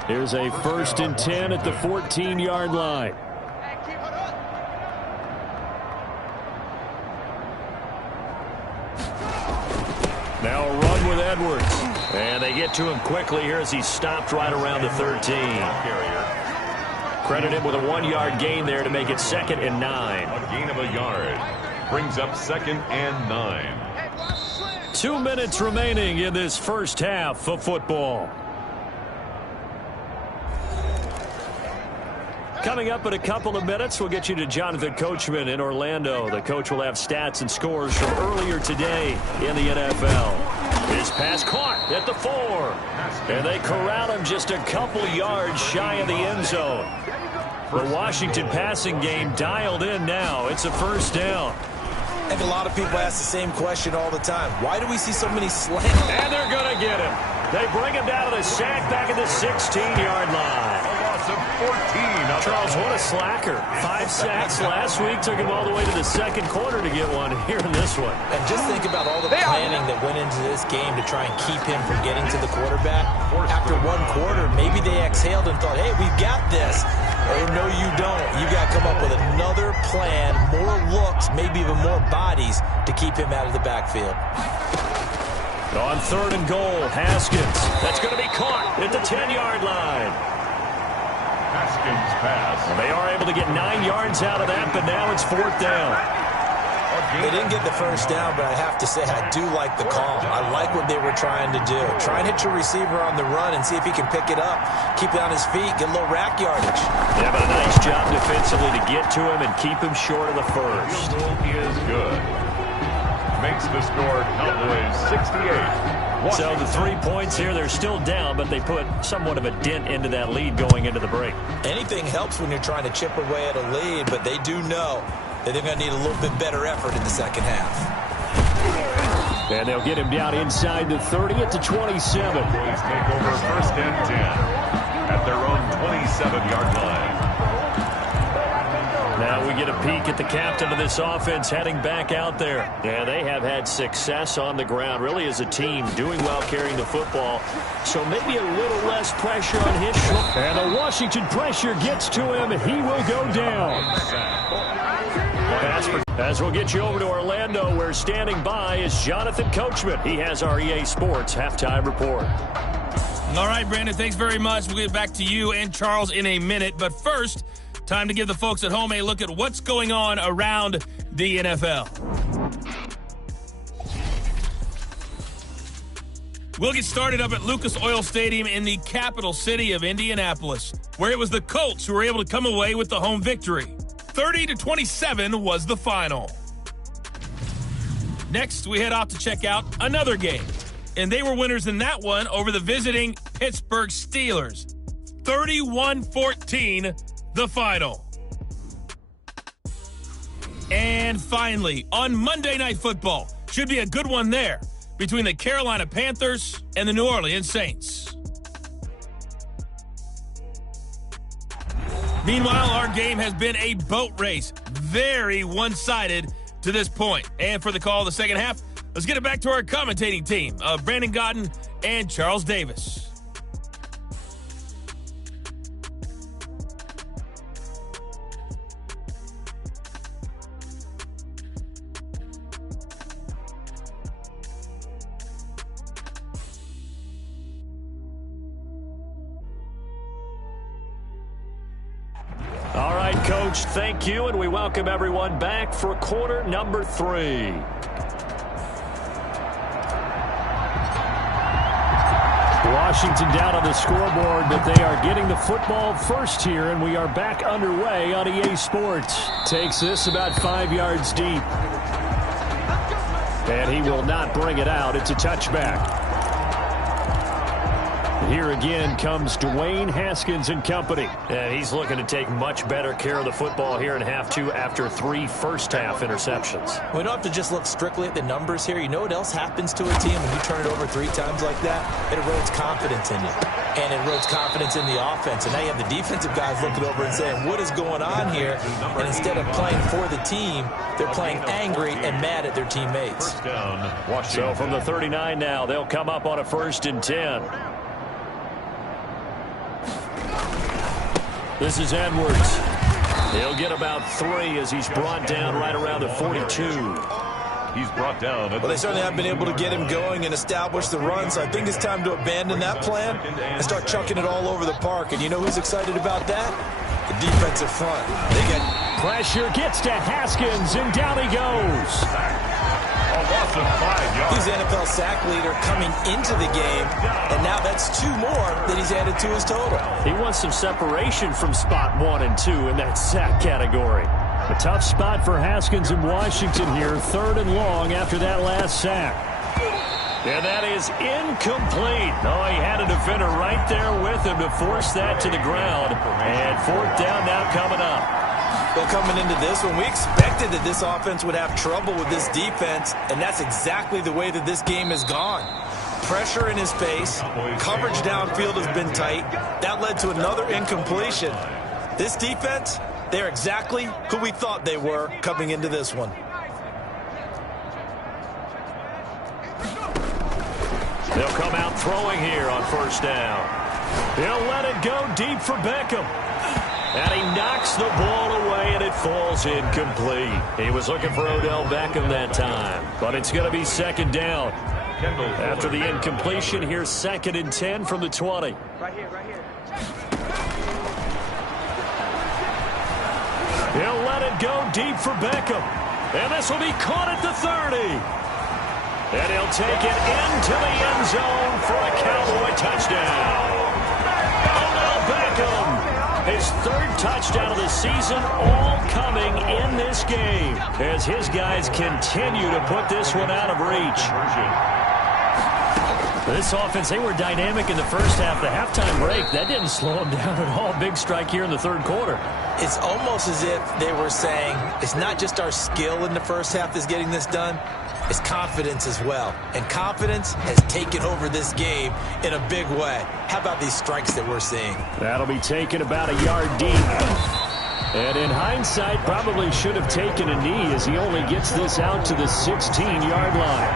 Here's a 1st and 10 at the 14-yard line. Now a run with Edwards. And they get to him quickly here as he's stopped right around the 13. Credit him with a 1-yard gain there to make it 2nd and 9. A gain of a yard brings up 2nd and 9. 2 minutes remaining in this first half of football. Coming up in a couple of minutes, we'll get you to Jonathan Coachman in Orlando. The coach will have stats and scores from earlier today in the NFL. His pass caught at the 4. And they corral him just a couple yards shy of the end zone. The Washington passing game dialed in now. It's a first down. I think a lot of people ask the same question all the time. Why do we see so many slants? And they're going to get him. They bring him down to the sack back at the 16-yard line. Of 14. Charles, what a slacker. 5 sacks last week. Took him all the way to the second quarter to get one here in this one. And just think about all the planning that went into this game to try and keep him from getting to the quarterback. After one quarter, maybe they exhaled and thought, hey, we've got this. Oh, no, you don't. You got to come up with another plan, more looks, maybe even more bodies to keep him out of the backfield. On 3rd and goal, Haskins. That's going to be caught at the 10-yard line. Haskins pass. Well, they are able to get 9 yards out of that, but now it's 4th down. They didn't get the first down, but I have to say I do like the call. I like what they were trying to do. Try and hit your receiver on the run and see if he can pick it up, keep it on his feet, get a little rack yardage. Yeah, but a nice job defensively to get to him and keep him short of the first. He is good. Makes the score Cowboys 68. So the 3 points here, they're still down, but they put somewhat of a dent into that lead going into the break. Anything helps when you're trying to chip away at a lead, but they do know that they're going to need a little bit better effort in the second half. And they'll get him down inside the 30 at the 27. Boys take over 1st and 10 at their own 27-yard line. Now we get a peek at the captain of this offense heading back out there. Yeah, they have had success on the ground, really as a team, doing well carrying the football. So maybe a little less pressure on his shoulder. And the Washington pressure gets to him, and he will go down. As we'll get you over to Orlando, where standing by is Jonathan Coachman. He has our EA Sports halftime report. All right, Brandon, thanks very much. We'll get back to you and Charles in a minute. But first, time to give the folks at home a look at what's going on around the NFL. We'll get started up at Lucas Oil Stadium in the capital city of Indianapolis, where it was the Colts who were able to come away with the home victory. 30-27 was the final. Next, we head off to check out another game. And they were winners in that one over the visiting Pittsburgh Steelers. 31-14, the final. And finally, on Monday Night Football, should be a good one there, between the Carolina Panthers and the New Orleans Saints. Meanwhile, our game has been a boat race, very one-sided to this point. And for the call of the second half, let's get it back to our commentating team of Brandon Godden and Charles Davis. All right, Coach, thank you, and we welcome everyone back for quarter number 3. Washington down on the scoreboard, but they are getting the football first here, and we are back underway on EA Sports. Takes this about 5 yards deep. And he will not bring it out. It's a touchback. Here again comes Dwayne Haskins and company. And he's looking to take much better care of the football here in half 2 after 3 first-half interceptions. We don't have to just look strictly at the numbers here. You know what else happens to a team when you turn it over 3 times like that? It erodes confidence in you. And it erodes confidence in the offense. And now you have the defensive guys looking over and saying, what is going on here? And instead of playing for the team, they're playing angry and mad at their teammates. So from the 39 now, they'll come up on a 1st and 10. This is Edwards. He'll get about 3 as he's brought down right around the 42. He's brought down. Well, they certainly have been able to get him going and establish the run, so I think it's time to abandon that plan and start chucking it all over the park. And you know who's excited about that? The defensive front, they got... Pressure gets to Haskins, and down he goes. He's the NFL sack leader coming into the game, and now that's 2 more that he's added to his total. He wants some separation from spot 1 and 2 in that sack category. A tough spot for Haskins in Washington here, 3rd and long after that last sack. And that is incomplete. Oh, he had a defender right there with him to force that to the ground. And 4th down now coming up. Well, coming into this one, we expected that this offense would have trouble with this defense, and that's exactly the way that this game has gone. Pressure in his face, coverage downfield has been tight. That led to another incompletion. This defense, they're exactly who we thought they were coming into this one. They'll come out throwing here on 1st down. He'll let it go deep for Beckham. And he knocks the ball away, and it falls incomplete. He was looking for Odell Beckham that time, but it's going to be 2nd down. After the incompletion, here's 2nd and 10 from the 20. Right here. He'll let it go deep for Beckham. And this will be caught at the 30. And he'll take it into the end zone for a Cowboy touchdown. Odell Beckham. His 3rd touchdown of the season, all coming in this game as his guys continue to put this one out of reach. This offense, they were dynamic in the first half. The halftime break, that didn't slow them down at all. Big strike here in the 3rd quarter. It's almost as if they were saying, it's not just our skill in the first half that's getting this done, it's confidence as well. And confidence has taken over this game in a big way. How about these strikes that we're seeing? That'll be taken about a yard deep. And in hindsight, probably should have taken a knee as he only gets this out to the 16-yard line.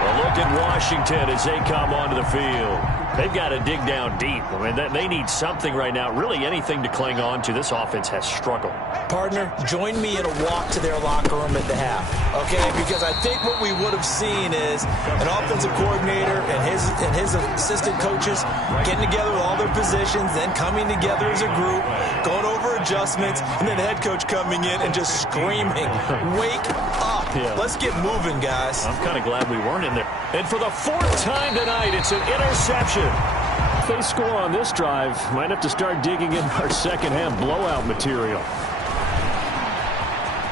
A look at Washington as they come onto the field. They've got to dig down deep. I mean, they need something right now, really anything to cling on to. This offense has struggled. Partner, join me in a walk to their locker room at the half, okay? Because I think what we would have seen is an offensive coordinator and his assistant coaches getting together with all their positions, then coming together as a group, going over adjustments, and then the head coach coming in and just screaming, wake up. Yeah. Let's get moving, guys. I'm kind of glad we weren't in there. And for the 4th time tonight, it's an interception. If they score on this drive, might have to start digging in our second-half blowout material.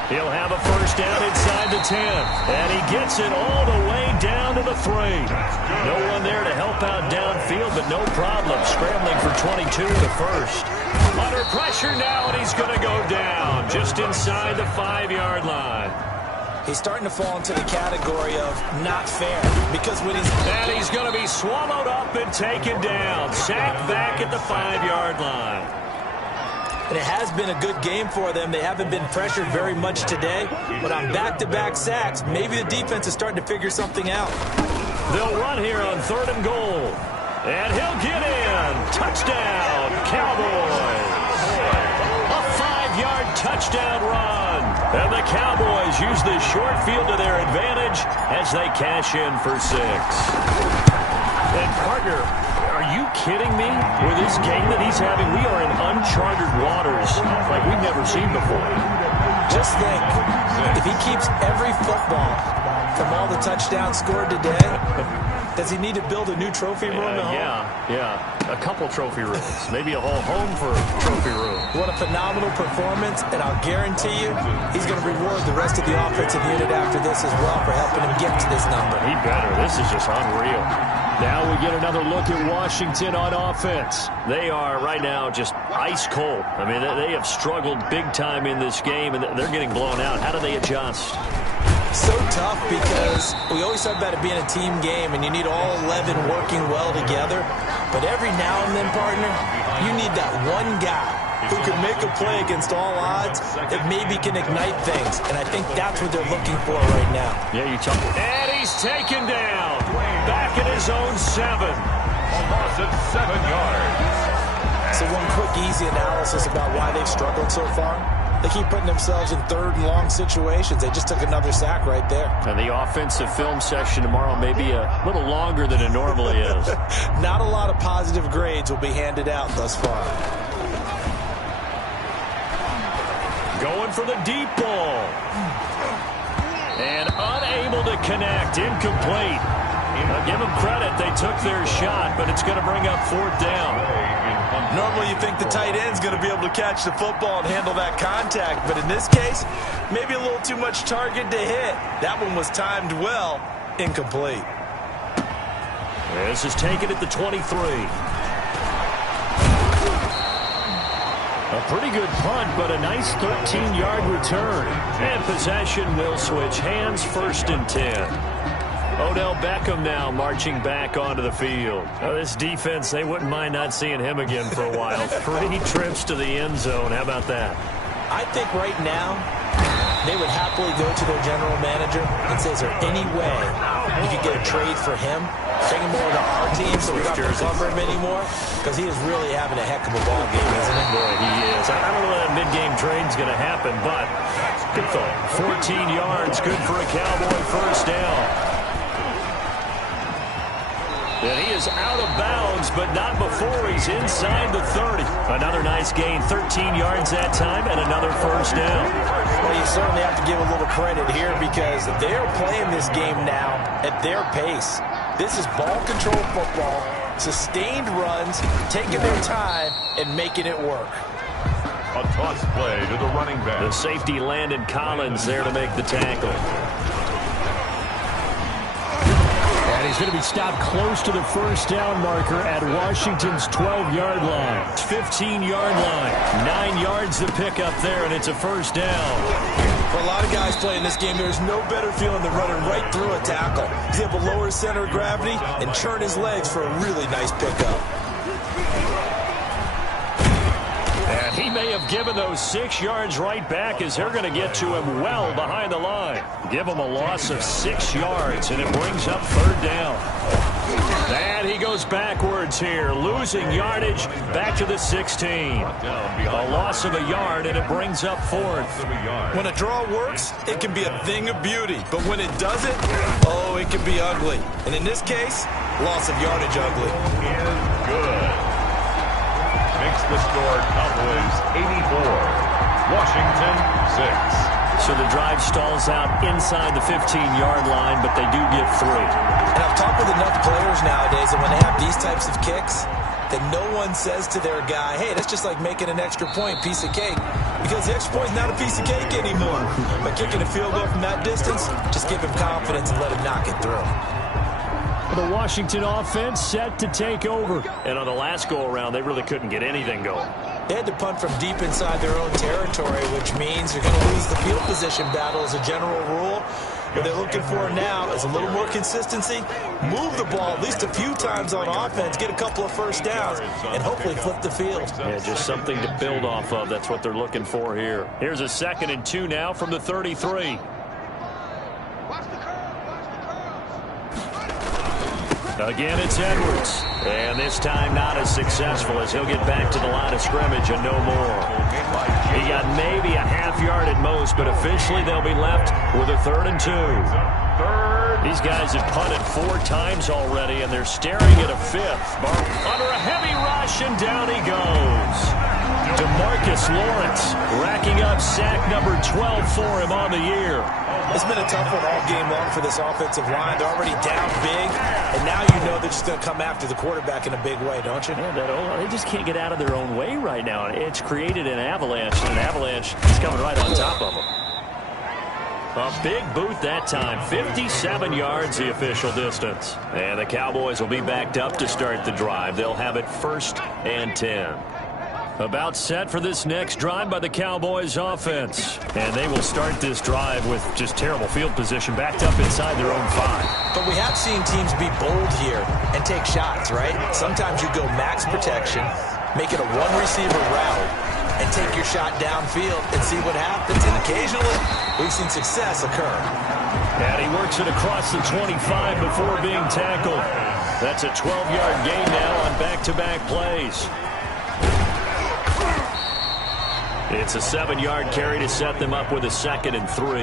He'll have a 1st down inside the 10. And he gets it all the way down to the 3. No one there to help out downfield, but no problem. Scrambling for 22 in the 1st. Under pressure now, and he's going to go down just inside the 5-yard line. He's starting to fall into the category of not fair because when he's going to be swallowed up and taken down. Sacked back at the 5-yard line. And it has been a good game for them. They haven't been pressured very much today, but on back-to-back sacks, maybe the defense is starting to figure something out. They'll run here on 3rd and goal. And he'll get in. Touchdown, Cowboys. A 5-yard touchdown run. And the Cowboys use this short field to their advantage as they cash in for 6. And partner, are you kidding me? With this game that he's having, we are in uncharted waters like we've never seen before. Just think, if he keeps every football from all the touchdowns scored today, does he need to build a new trophy room at home? Yeah. A couple trophy rooms. Maybe a whole home for a trophy room. What a phenomenal performance, and I'll guarantee you he's going to reward the rest of the offensive unit after this as well for helping him get to this number. He better. This is just unreal. Now we get another look at Washington on offense. They are right now just ice cold. I mean, they have struggled big time in this game, and they're getting blown out. How do they adjust? So tough because we always talk about it being a team game and you need all 11 working well together. But every now and then, partner, you need that one guy who can make a play against all odds that maybe can ignite things. And I think that's what they're looking for right now. Yeah, you talk. And he's taken down. Back at his own 7. A loss of 7 yards. So one quick, easy analysis about why they've struggled so far. They keep putting themselves in third and long situations. They just took another sack right there. And the offensive film section tomorrow may be a little longer than it normally is. Not a lot of positive grades will be handed out thus far. Going for the deep ball. And unable to connect. Incomplete. I'll give them credit. They took their shot, but it's going to bring up fourth down. Normally you think the tight end's going to be able to catch the football and handle that contact, but in this case, maybe a little too much target to hit. That one was timed well. Incomplete. This is taken at the 23. A pretty good punt, but a nice 13-yard return. And possession will switch hands, 1st and 10. Odell Beckham now marching back onto the field. This defense, they wouldn't mind not seeing him again for a while. 3 trips to the end zone. How about that? I think right now they would happily go to their general manager and say, is there any way you could get a trade for him? Bring him over to our team so we don't have to cover him anymore? Because he is really having a heck of a ball game, isn't he? Boy, he is. I don't know when that mid-game trade's going to happen, but good thought. 14 yards, good for a Cowboy first down. And he is out of bounds, but not before he's inside the 30. Another nice gain, 13 yards that time, and another first down. Well, you certainly have to give a little credit here because they're playing this game now at their pace. This is ball control football, sustained runs, taking their time and making it work. A toss play to the running back. The safety Landon Collins there to make the tackle. And he's going to be stopped close to the first down marker at Washington's 12-yard line. 15-yard line. 9 yards to pick up there, and it's a first down. For a lot of guys playing this game, there's no better feeling than running right through a tackle. He's able to lower his center of gravity and churn his legs for a really nice pickup. And he may have given those 6 yards right back as they're going to get to him well behind the line. Give him a loss of 6 yards, and it brings up third down. And he goes backwards here, losing yardage back to the 16. A loss of a yard, and it brings up fourth. When a draw works, it can be a thing of beauty. But when it doesn't, oh, it can be ugly. And in this case, loss of yardage ugly. Is good. Makes the score Cowboys 84, Washington 6. So the drive stalls out inside the 15-yard line, but they do get 3. And I've talked with enough players nowadays that when they have these types of kicks, that no one says to their guy, hey, that's just like making an extra point, piece of cake. Because the extra point is not a piece of cake anymore. By kicking a field goal from that distance, just give him confidence and let him knock it through. The Washington offense set to take over. And on the last go-around, they really couldn't get anything going. They had to punt from deep inside their own territory, which means they're going to lose the field position battle as a general rule. What they're looking for now is a little more consistency, move the ball at least a few times on offense, get a couple of first downs, and hopefully flip the field. Yeah, just something to build off of. That's what they're looking for here. Here's a 2nd and 2 now from the 33. Again, it's Edwards. And this time not as successful as he'll get back to the line of scrimmage and no more. He got maybe a half yard at most, but officially they'll be left with a 3rd and 2. These guys have punted 4 times already, and they're staring at a 5th. Under a heavy rush, and down he goes. DeMarcus Lawrence racking up sack number 12 for him on the year. It's been a tough one all game long for this offensive line. They're already down big, and now you know they're just going to come after the quarterback in a big way, don't you? Yeah, they just can't get out of their own way right now. It's created an avalanche, and an avalanche is coming right on top of them. A big boot that time. 57 yards the official distance. And the Cowboys will be backed up to start the drive. They'll have it 1st and 10. About set for this next drive by the Cowboys offense. And they will start this drive with just terrible field position, backed up inside their own 5. But we have seen teams be bold here and take shots, right? Sometimes you go max protection, make it a one-receiver route, and take your shot downfield and see what happens. And occasionally, we've seen success occur. And he works it across the 25 before being tackled. That's a 12-yard gain now on back-to-back plays. It's a 7-yard carry to set them up with a 2nd and 3.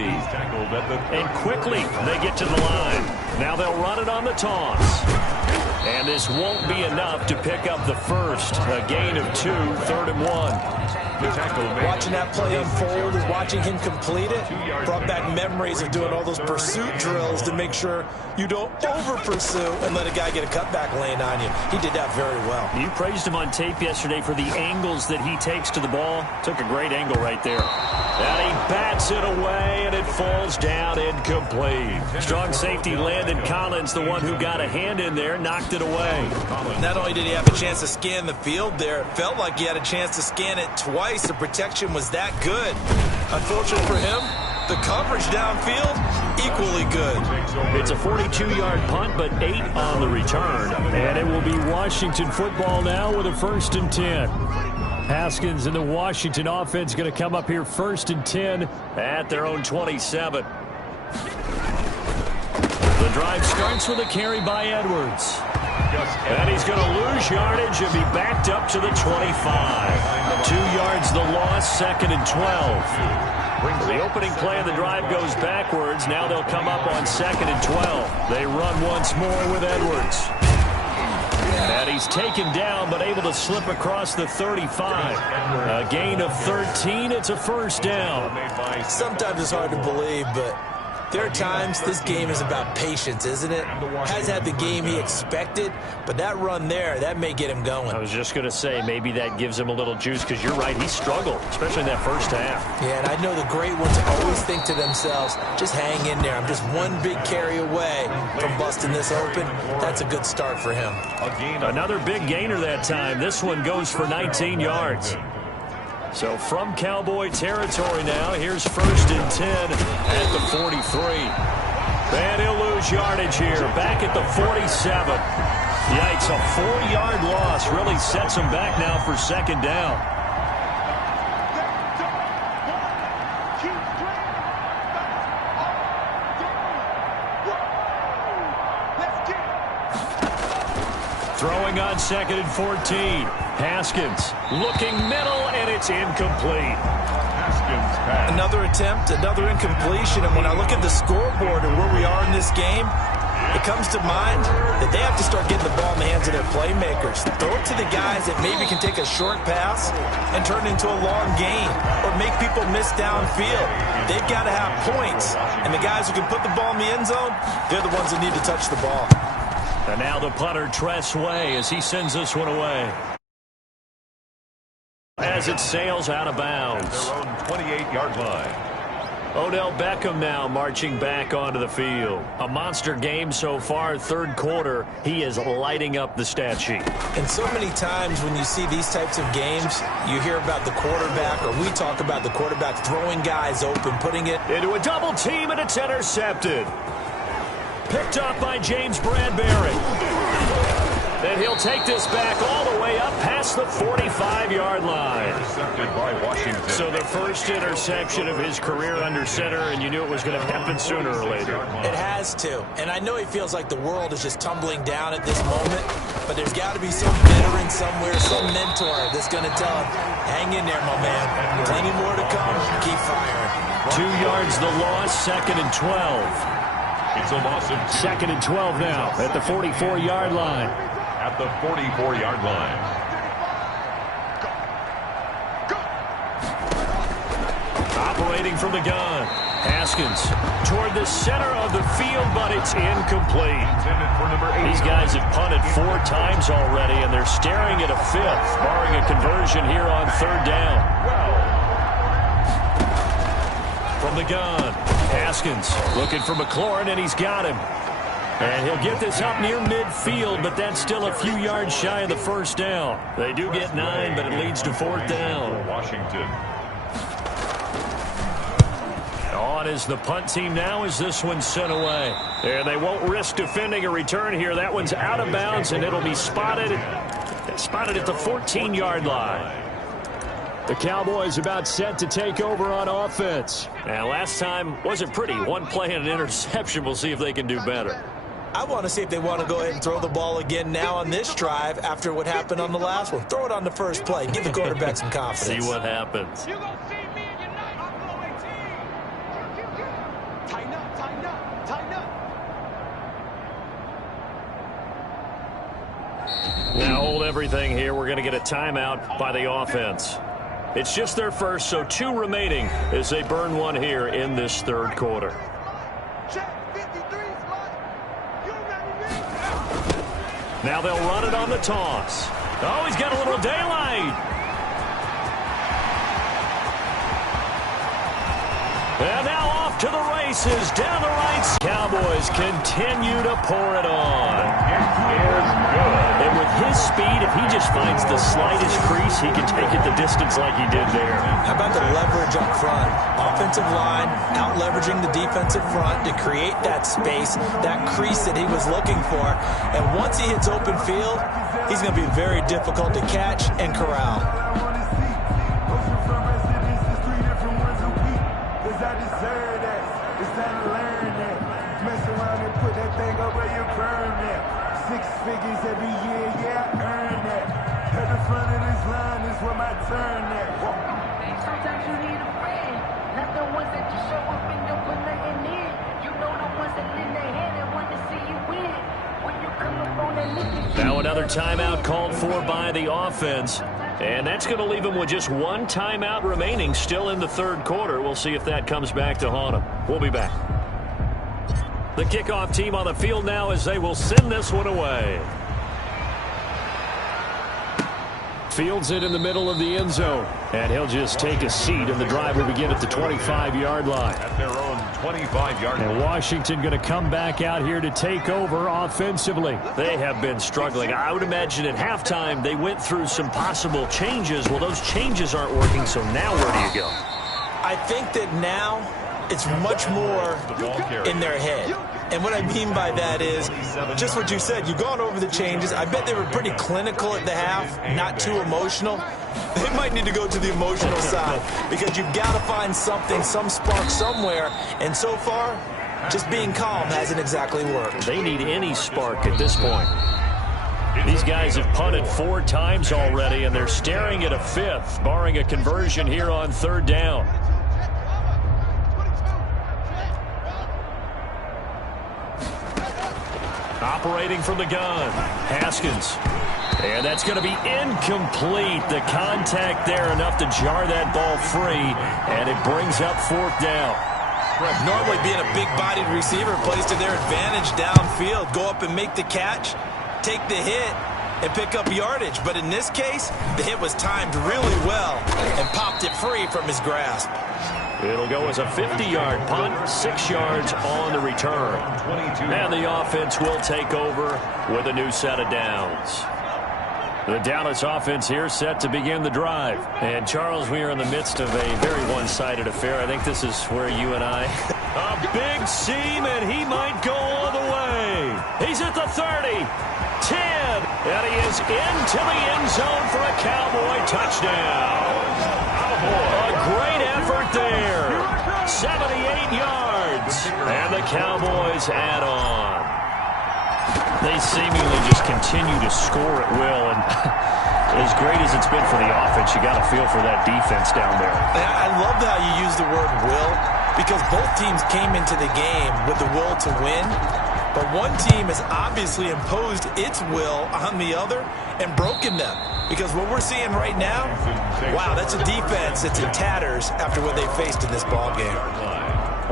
And quickly, they get to the line. Now they'll run it on the toss. And this won't be enough to pick up the first. A gain of 2, 3rd and 1. Watching that play unfold and watching him complete it brought back memories of doing all those pursuit drills to make sure you don't over-pursue and let a guy get a cutback lane on you. He did that very well. You praised him on tape yesterday for the angles that he takes to the ball. Took a great angle right there. And he bats it away, and it falls down incomplete. Strong safety Landon Collins, the one who got a hand in there, knocked it away. Not only did he have a chance to scan the field there, it felt like he had a chance to scan it twice. The protection was that good. Unfortunately for him, the coverage downfield, equally good. It's a 42-yard punt, but 8 on the return. And it will be Washington football now with a 1st and 10. Haskins and the Washington offense going to come up here 1st and 10 at their own 27. The drive starts with a carry by Edwards. And he's going to lose yardage and be backed up to the 25. 2 yards the loss, 2nd and 12. The opening play of the drive goes backwards. Now they'll come up on 2nd and 12. They run once more with Edwards. And he's taken down but able to slip across the 35. A gain of 13. It's a 1st down. Sometimes it's hard to believe, but there are times this game is about patience, isn't it? Has had the game he expected, but that run there, that may get him going. I was just going to say, maybe that gives him a little juice, because you're right, he struggled, especially in that first half. Yeah, and I know the great ones always think to themselves, just hang in there. I'm just one big carry away from busting this open. That's a good start for him. Another big gainer that time. This one goes for 19 yards. So from Cowboy territory now, here's 1st and 10 at the 43. And he'll lose yardage here, back at the 47. Yikes, a 4-yard loss really sets him back now for 2nd down. Throwing on 2nd and 14. Haskins looking middle, and it's incomplete. Another attempt, another incompletion, and when I look at the scoreboard and where we are in this game, it comes to mind that they have to start getting the ball in the hands of their playmakers. Throw it to the guys that maybe can take a short pass and turn it into a long gain or make people miss downfield. They've got to have points, and the guys who can put the ball in the end zone, they're the ones that need to touch the ball. And now the punter, Tress Way, as he sends this one away. As it sails out of bounds. Their own 28-yard line. Odell Beckham now marching back onto the field. A monster game so far, 3rd quarter. He is lighting up the stat sheet. And so many times when you see these types of games, you hear about the quarterback, or we talk about the quarterback throwing guys open, putting it into a double team, and it's intercepted. Picked up by James Bradbury. And he'll take this back all the way up past the 45-yard line. Intercepted by Washington. So the first interception of his career under center, and you knew it was going to happen sooner or later. It has to. And I know he feels like the world is just tumbling down at this moment, but there's got to be some veteran somewhere, some mentor that's going to tell him, hang in there, my man. Plenty more to come. Keep firing. 2 yards the loss, 2nd and 12. It's a loss of 2. 2nd and 12 now at the 44-yard line. At the 44-yard line. Operating from the gun. Haskins toward the center of the field, but it's incomplete. These guys have punted 4 times already, and they're staring at a 5th, barring a conversion here on 3rd down. From the gun, Haskins looking for McLaurin, and he's got him. And he'll get this up near midfield, but that's still a few yards shy of the 1st down. They do get 9, but it leads to 4th down. Washington. On is the punt team now as this one's sent away. And they won't risk defending a return here. That one's out of bounds, and it'll be spotted at the 14-yard line. The Cowboys about set to take over on offense. Now, last time wasn't pretty. 1 play and an interception. We'll see if they can do better. I want to see if they want to go ahead and throw the ball again now on this drive after what happened on the last one. Throw it on the first play. Give the quarterback some confidence. See what happens. You gonna see me and your night. I'm going team. Tighten up, tighten up, tighten up. Now hold everything here. We're going to get a timeout by the offense. It's just their first, so 2 remaining as they burn one here in this third quarter. Check 53, squad. You ready? Now they'll run it on the toss. Oh, he's got a little daylight. And now off to the races, down the right. Cowboys continue to pour it on. And with his speed, if he just finds the slightest crease, he can take it the distance like he did there. How about the leverage up front? Offensive line out-leveraging the defensive front to create that space, that crease that he was looking for. And once he hits open field, he's going to be very difficult to catch and corral. Sometimes you need a friend, not the ones that just show up and don't put nothing in. You know the ones that lend their hand and want to see you win. When you come up on that nigga. Now another timeout called for by the offense. And that's going to leave them with just 1 timeout remaining still in the third quarter. We'll see if that comes back to haunt them. We'll be back. The kickoff team on the field now as they will send this one away. Fields it in the middle of the end zone. And he'll just take a seat, and the drive will begin at the 25-yard line. At their own 25-yard line. And Washington going to come back out here to take over offensively. They have been struggling. I would imagine at halftime they went through some possible changes. Well, those changes aren't working, so now where do you go? I think that now it's much more in their head. And what I mean by that is just what you said. You've gone over the changes. I bet they were pretty clinical at the half, not too emotional. They might need to go to the emotional side because you've got to find something, some spark somewhere. And so far, just being calm hasn't exactly worked. They need any spark at this point. These guys have punted 4 times already, and they're staring at a 5th, barring a conversion here on 3rd down. Operating from the gun, Haskins. And that's going to be incomplete. The contact there enough to jar that ball free, and it brings up 4th down. Normally being a big-bodied receiver plays to their advantage downfield. Go up and make the catch, take the hit, and pick up yardage. But in this case, the hit was timed really well and popped it free from his grasp. It'll go as a 50-yard punt, 6 yards on the return. And the offense will take over with a new set of downs. The Dallas offense here set to begin the drive. And, Charles, we are in the midst of a very one-sided affair. I think this is where you and I... A big seam, and he might go all the way. He's at the 30, 10, and he is into the end zone for a Cowboy touchdown. A great effort there. 78 yards. And the Cowboys add on. They seemingly just continue to score at will. And as great as it's been for the offense, you got to feel for that defense down there. I love how you use the word will, because both teams came into the game with the will to win. But one team has obviously imposed its will on the other and broken them. Because what we're seeing right now, wow, that's a defense that's in tatters after what they faced in this ballgame.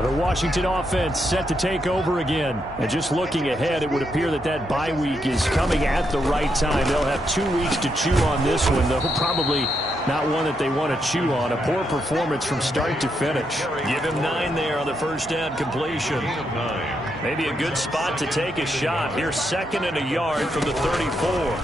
The Washington offense set to take over again. And just looking ahead, it would appear that that bye week is coming at the right time. They'll have 2 weeks to chew on this one, though probably not one that they want to chew on. A poor performance from start to finish. Give him 9 there on the first down completion. Maybe a good spot to take a shot. Here's 2nd and a yard from the 34.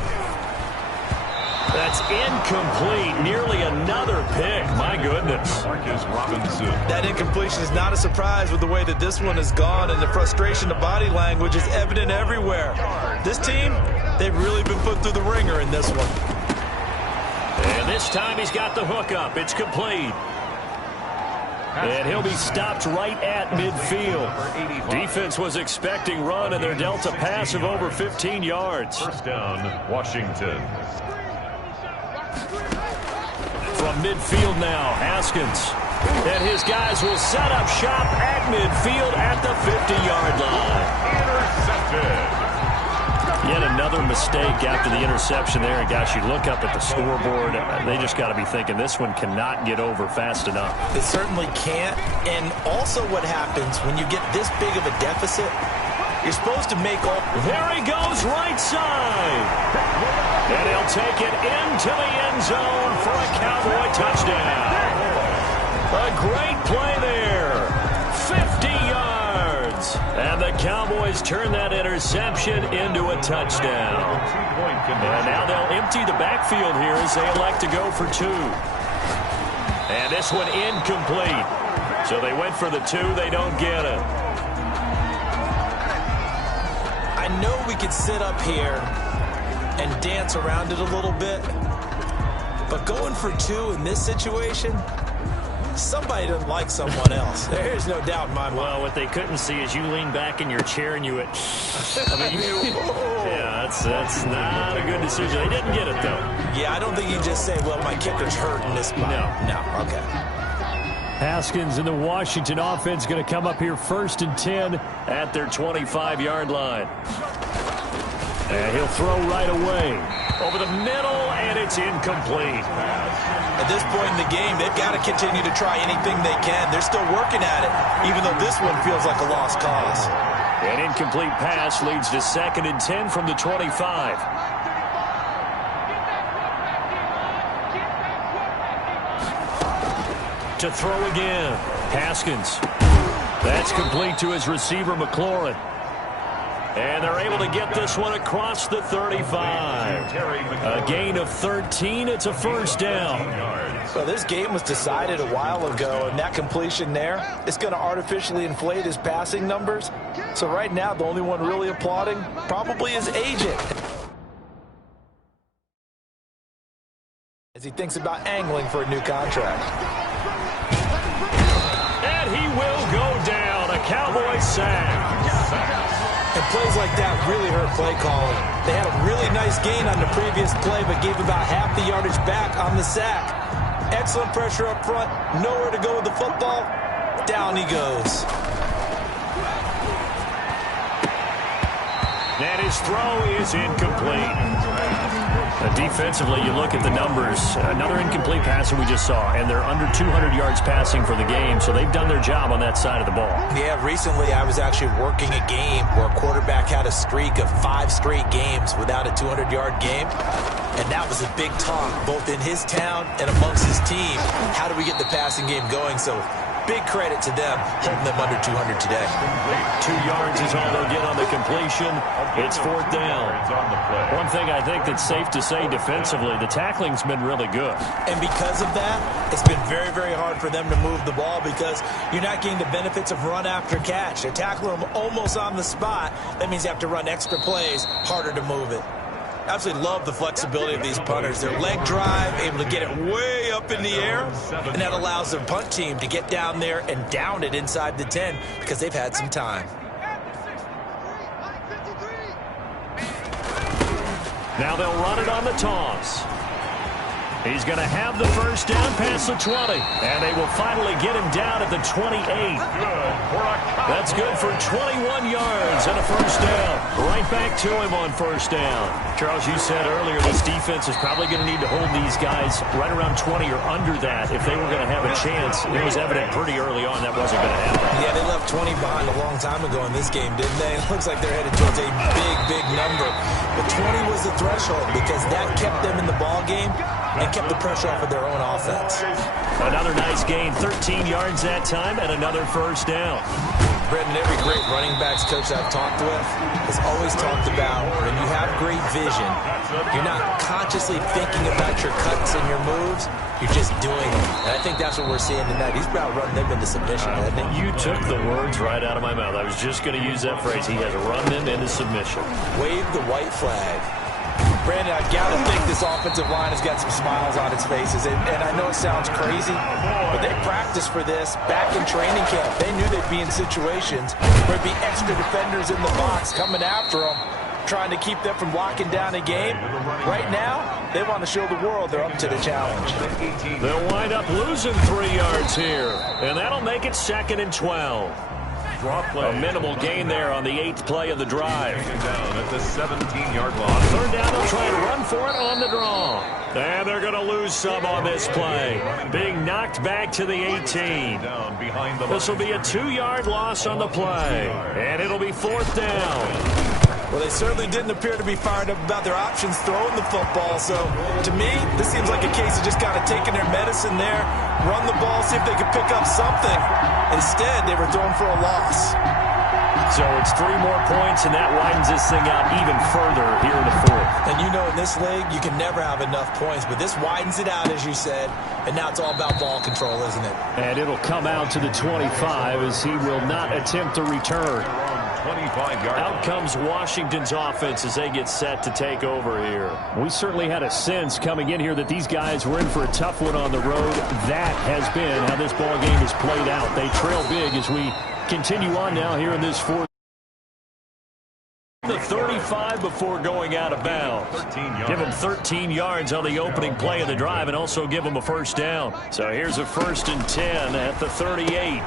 That's incomplete. Nearly another pick. My goodness. That incompletion is not a surprise with the way that this one has gone, and the frustration of body language is evident everywhere. This team, they've really been put through the ringer in this one. And this time he's got the hook up. It's complete. And he'll be stopped right at midfield. Defense was expecting run, and they're dealt a pass of over 15 yards. First down, Washington. From midfield now, Haskins. And his guys will set up shop at midfield at the 50-yard line. Intercepted. Yet another mistake after the interception there. And, gosh, you look up at the scoreboard, they just got to be thinking this one cannot get over fast enough. It certainly can't. And also what happens when you get this big of a deficit, you're supposed to make all... There he goes, right side. And he'll take it into the end zone for a Cowboy touchdown. A great play there. 50 yards. And the Cowboys turn that interception into a touchdown. And now they'll empty the backfield here as they elect to go for 2. And this one incomplete. So they went for the 2. They don't get it. I know we could sit up here and dance around it a little bit, but going for 2 in this situation, somebody doesn't like someone else. There's no doubt in my mind. Well, what they couldn't see is you lean back in your chair and you went, yeah, that's not a good decision. They didn't get it, though. Yeah, I don't think you just say, well, my kicker's hurt in this spot. No, okay. Haskins and the Washington offense going to come up here 1st and 10 at their 25-yard line. And he'll throw right away. Over the middle, and it's incomplete. At this point in the game, they've got to continue to try anything they can. They're still working at it, even though this one feels like a lost cause. An incomplete pass leads to 2nd and 10 from the 25. To throw again. Haskins. That's complete to his receiver, McLaurin. And they're able to get this one across the 35. A gain of 13. It's a first down. So this game was decided a while ago, and that completion there is going to artificially inflate his passing numbers. So right now, the only one really applauding probably his agent, as he thinks about angling for a new contract. And he will go down. A Cowboy sack. And plays like that really hurt play calling. They had a really nice gain on the previous play, but gave about half the yardage back on the sack. Excellent pressure up front. Nowhere to go with the football. Down he goes. And his throw is incomplete. Defensively, you look at the numbers. Another incomplete pass that we just saw, and they're under 200 yards passing for the game, so they've done their job on that side of the ball. Yeah, recently I was actually working a game where a quarterback had a streak of 5 straight games without a 200-yard game, and that was a big talk both in his town and amongst his team. How do we get the passing game going? So big credit to them holding them under 200 today. 2 yards is all they'll get on the completion. It's 4th down. One thing I think that's safe to say defensively, the tackling's been really good. And because of that, it's been very, very hard for them to move the ball because you're not getting the benefits of run after catch. They're tackling them almost on the spot. That means you have to run extra plays, harder to move it. Absolutely love the flexibility of these punters. Their leg drive, able to get it way up in the air, and that allows their punt team to get down there and down it inside the 10 because they've had some time. Now they'll run it on the toss. He's going to have the first down past the 20. And they will finally get him down at the 28. That's good for 21 yards and a first down. Right back to him on first down. Charles, you said earlier this defense is probably going to need to hold these guys right around 20 or under that if they were going to have a chance. It was evident pretty early on that wasn't going to happen. Yeah, they left 20 behind a long time ago in this game, didn't they? It looks like they're headed towards a big, big number. But 20 was the threshold because that kept them in the ball game and kept the pressure off of their own offense. Another nice gain, 13 yards that time, and another first down. Brendan, every great running backs coach I've talked with has always talked about when you have great vision, you're not consciously thinking about your cuts and your moves, you're just doing them. And I think that's what we're seeing tonight. He's about running them into submission, hasn't he? You took the words right out of my mouth. I was just going to use that phrase. He has run them into submission. Wave the white flag. Brandon, I've got to think this offensive line has got some smiles on its faces. And I know it sounds crazy, but they practiced for this back in training camp. They knew they'd be in situations where there'd be extra defenders in the box coming after them, trying to keep them from locking down a game. Right now, they want to show the world they're up to the challenge. They'll wind up losing 3 yards here, and that'll make it 2nd and 12. A minimal gain there on the 8th play of the drive. Down at the 17-yard line. On 3rd down, they'll try and run for it on the draw. And they're going to lose some on this play. Being knocked back to the 18. This will be a 2-yard loss on the play. And it'll be 4th down. Well, they certainly didn't appear to be fired up about their options throwing the football. So, to me, this seems like a case of just kind of taking their medicine there, run the ball, see if they could pick up something. Instead, they were throwing for a loss. So it's 3 more points, and that widens this thing out even further here in the 4th. And you know, in this league, you can never have enough points, but this widens it out, as you said, and now it's all about ball control, isn't it? And it'll come out to the 25 as he will not attempt to return. 25-yard. Out comes Washington's offense as they get set to take over here. We certainly had a sense coming in here that these guys were in for a tough one on the road. That has been how this ball game has played out. They trail big as we continue on now here in this 4th. The 35 before going out of bounds. Give him 13 yards on the opening play of the drive and also give him a 1st down. So here's a 1st and 10 at the 38.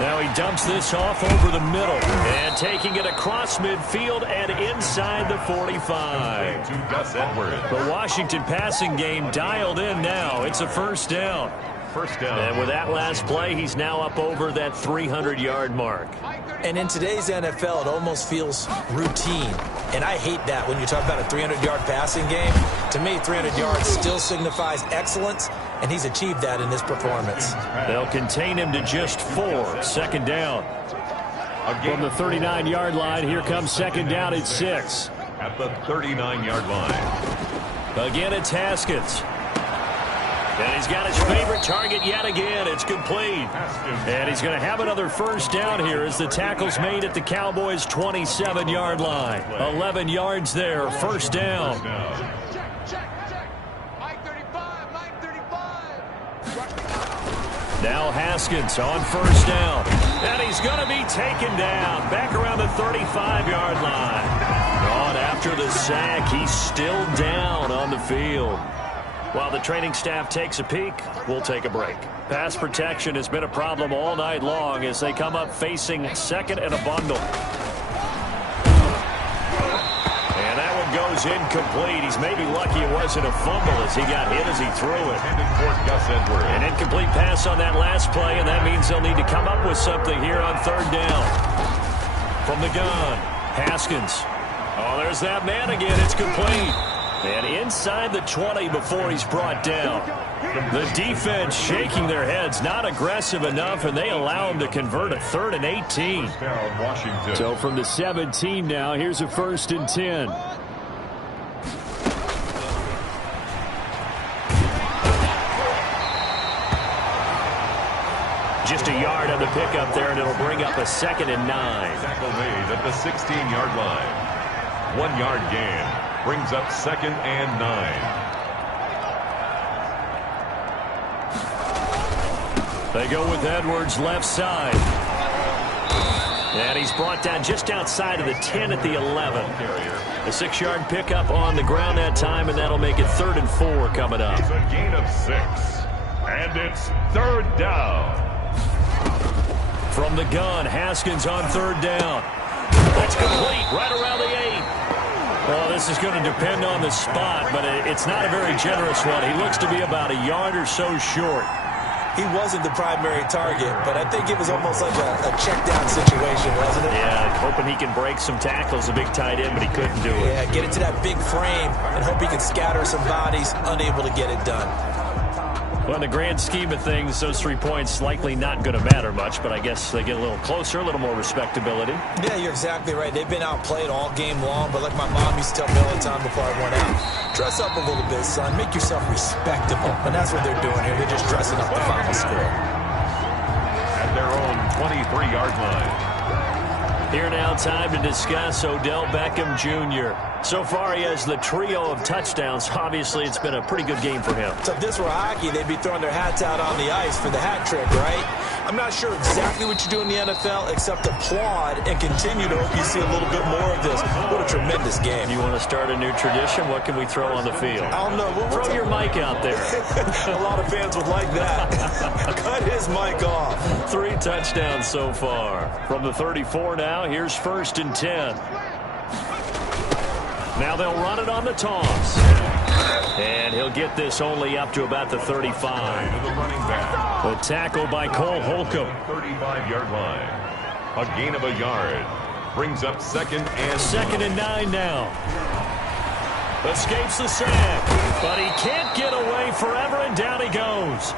Now he dumps this off over the middle and taking it across midfield and inside the 45. The Washington passing game dialed in now. It's a 1st down. And with that last play, he's now up over that 300-yard mark. And in today's NFL, it almost feels routine. And I hate that when you talk about a 300-yard passing game. To me, 300 yards still signifies excellence, and he's achieved that in this performance. They'll contain him to just 4. 2nd down. From the 39-yard line, here comes 2nd down at 6. At the 39-yard line. Again, it's Haskins. And he's got his favorite target yet again. It's complete. And he's going to have another 1st down here as the tackle's made at the Cowboys' 27-yard line. 11 yards there, 1st down. Now Haskins on 1st down. And he's going to be taken down back around the 35-yard line. On after the sack, he's still down on the field. While the training staff takes a peek, we'll take a break. Pass protection has been a problem all night long as they come up facing 2nd and a bundle. And that one goes incomplete. He's maybe lucky it wasn't a fumble as he got hit as he threw it. An incomplete pass on that last play, and that means they'll need to come up with something here on 3rd down. From the gun, Haskins. Oh, there's that man again. It's complete. And inside the 20 before he's brought down. The defense shaking their heads, not aggressive enough, and they allow him to convert a 3rd and 18. So from the 17 now, here's a 1st and 10. Just a yard on the pickup there, and it'll bring up a 2nd and 9. Tackle made at the 16-yard line. 1 yard gain. Brings up 2nd and 9. They go with Edwards left side. And he's brought down just outside of the 10 at the 11. A 6-yard pickup on the ground that time, and that'll make it 3rd and 4 coming up. It's a gain of 6. And it's 3rd down. From the gun, Haskins on 3rd down. That's complete right around the 8. Well, this is going to depend on the spot, but it's not a very generous one. He looks to be about a yard or so short. He wasn't the primary target, but I think it was almost like a check-down situation, wasn't it? Yeah, hoping he can break some tackles, a big tight end, but he couldn't do it. Yeah, get it to that big frame and hope he can scatter some bodies, unable to get it done. Well, in the grand scheme of things, those 3 points likely not going to matter much, but I guess they get a little closer, a little more respectability. Yeah, you're exactly right. They've been outplayed all game long, but like my mom used to tell me all the time before I went out, dress up a little bit, son. Make yourself respectable. And that's what they're doing here. They're just dressing up the final score. At their own 23-yard line. Here now, time to discuss Odell Beckham Jr. So far, he has the trio of touchdowns. Obviously, it's been a pretty good game for him. So if this were hockey, they'd be throwing their hats out on the ice for the hat trick, right? I'm not sure exactly what you do in the NFL except applaud and continue to hope you see a little bit more of this. What a tremendous game. You want to start a new tradition? What can we throw on the field? I don't know. Throw your mic out there. A lot of fans would like that. Cut his mic off. 3 touchdowns so far. From the 34 now, here's 1st and 10. Now they'll run it on the toss. And he'll get this only up to about the 35. The tackle by Cole Holcomb. 35-yard line. A gain of a yard. Brings up 2nd and 2nd and 9 now. Escapes the sack. But he can't get away forever, and down he goes.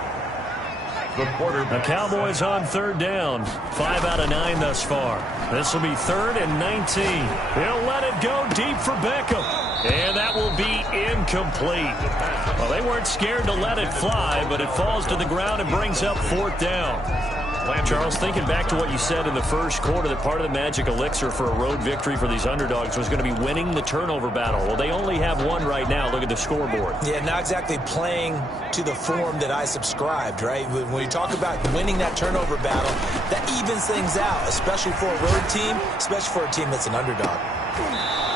The Cowboys on 3rd down. 5 out of 9 thus far. This will be 3rd and 19. He'll let it go deep for Beckham. And that will be incomplete. Well, they weren't scared to let it fly, but it falls to the ground and brings up 4th down. Charles, thinking back to what you said in the first quarter, that part of the magic elixir for a road victory for these underdogs was going to be winning the turnover battle. Well, they only have one right now. Look at the scoreboard. Yeah, not exactly playing to the form that I subscribed, right? When you talk about winning that turnover battle, that evens things out, especially for a road team, especially for a team that's an underdog.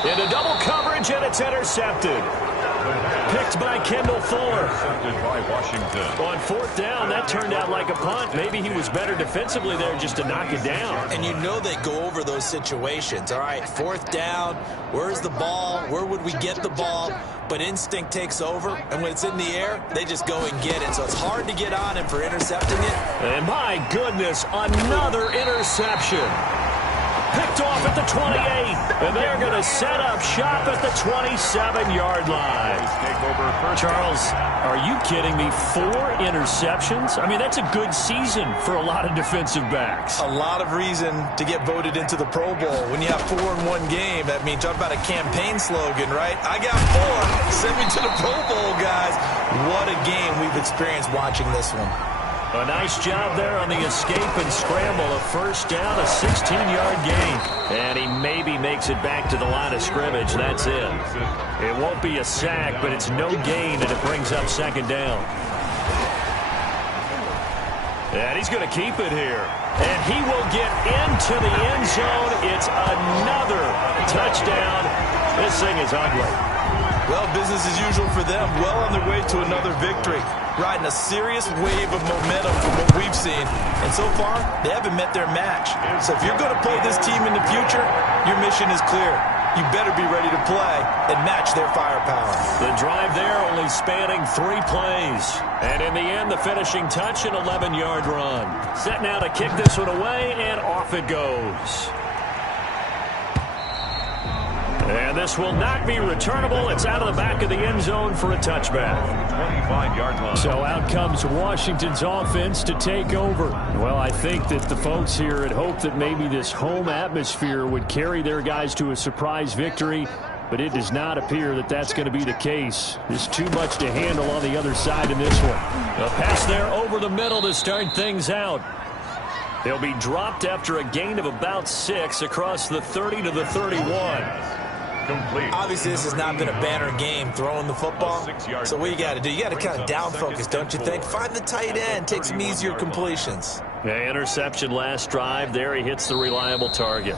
Into double coverage, and it's intercepted. Picked by Kendall Fuller. by Washington. On 4th down, that turned out like a punt. Maybe he was better defensively there just to knock it down. And you know they go over those situations. All right, 4th down, where's the ball? Where would we get the ball? But instinct takes over, and when it's in the air, they just go and get it. So it's hard to get on him for intercepting it. And my goodness, another interception. Picked off at the 28, and they're going to set up shop at the 27-yard line. Charles, are you kidding me? 4 interceptions? I mean, that's a good season for a lot of defensive backs. A lot of reason to get voted into the Pro Bowl. When you have 4 in one game, that means talk about a campaign slogan, right? I got 4. Send me to the Pro Bowl, guys. What a game we've experienced watching this one. A nice job there on the escape and scramble. A 1st down, a 16-yard gain. And he maybe makes it back to the line of scrimmage. That's it. It won't be a sack, but it's no gain, and it brings up 2nd down. And he's going to keep it here. And he will get into the end zone. It's another touchdown. This thing is ugly. Well, business as usual for them. Well on their way to another victory. Riding a serious wave of momentum from what we've seen. And so far, they haven't met their match. So if you're going to play this team in the future, your mission is clear. You better be ready to play and match their firepower. The drive there only spanning 3 plays. And in the end, the finishing touch, an 11-yard run. Set now to kick this one away, and off it goes. And this will not be returnable. It's out of the back of the end zone for a touchback. 25-yard line. So out comes Washington's offense to take over. Well, I think that the folks here had hoped that maybe this home atmosphere would carry their guys to a surprise victory, but it does not appear that that's going to be the case. There's too much to handle on the other side in this one. A pass there over the middle to start things out. They'll be dropped after a gain of about 6 across the 30 to the 31. Complete. Obviously, this has not been a banner game throwing the football. So what you got to do, you got to kind of down focus, don't you think? Find the tight end, take some easier completions. Yeah, interception last drive. There he hits the reliable target.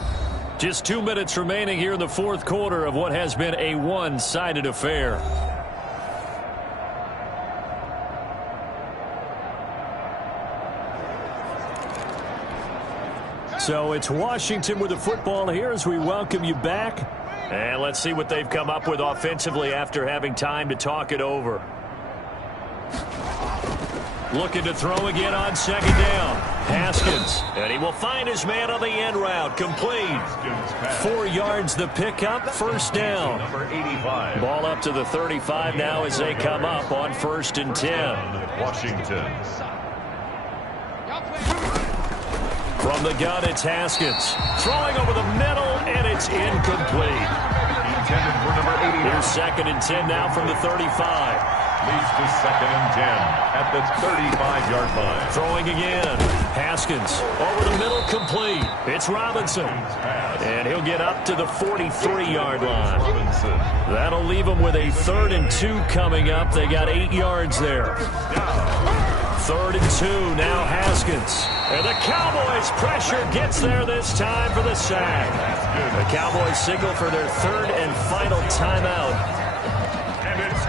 Just 2 minutes remaining here in the 4th quarter of what has been a one-sided affair. So it's Washington with the football here as we welcome you back. And let's see what they've come up with offensively after having time to talk it over. Looking to throw again on 2nd down. Haskins. And he will find his man on the end route. Complete. 4 yards the pickup. 1st down. Number 85. Ball up to the 35 now as they come up on 1st and 10. Washington. From the gun, it's Haskins. Throwing over the middle, and it's incomplete. Intended for number 80. Here's 2nd and 10 now from the 35. Leads to 2nd and 10 at the 35-yard line. Throwing again. Haskins over the middle, complete. It's Robinson. And he'll get up to the 43-yard line. Robinson. That'll leave them with a 3rd and 2 coming up. They got 8 yards there. 3rd and 2, now Haskins. And the Cowboys' pressure gets there this time for the sack. The Cowboys signal for their 3rd and final timeout.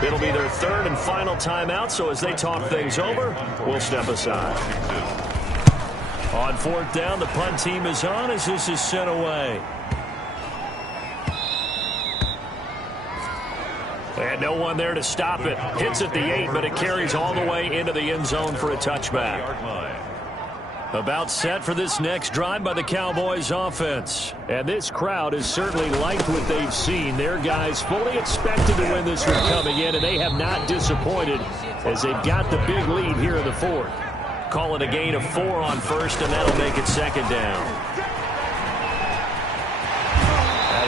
It'll be their 3rd and final timeout, so as they talk things over, we'll step aside. On 4th down, the punt team is on as this is sent away. And no one there to stop it. Hits at the 8, but it carries all the way into the end zone for a touchback. About set for this next drive by the Cowboys offense. And this crowd has certainly liked what they've seen. Their guys fully expected to win this one coming in, and they have not disappointed as they've got the big lead here in the 4th. Call it a gain of 4 on 1st, and that'll make it 2nd down.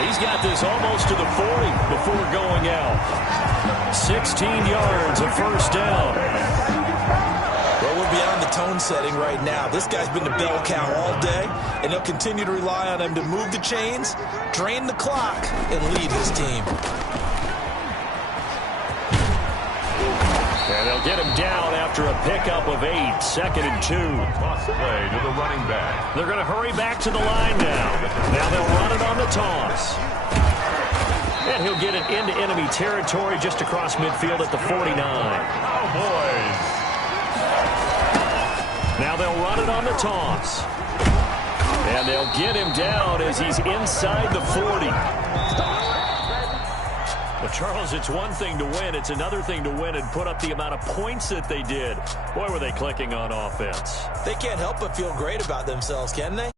He's got this almost to the 40 before going out. 16 yards, a 1st down. Well, we're beyond the tone setting right now. This guy's been the bell cow all day, and they'll continue to rely on him to move the chains, drain the clock, and lead his team. And they'll get him down after a pickup of 8, 2nd and 2. Toss play to the running back. They're going to hurry back to the line now. Now they'll run it on the toss. And he'll get it into enemy territory just across midfield at the 49. Cowboys. Now they'll run it on the toss. And they'll get him down as he's inside the 40. Well, Charles, it's one thing to win. It's another thing to win and put up the amount of points that they did. Boy, were they clicking on offense. They can't help but feel great about themselves, can they?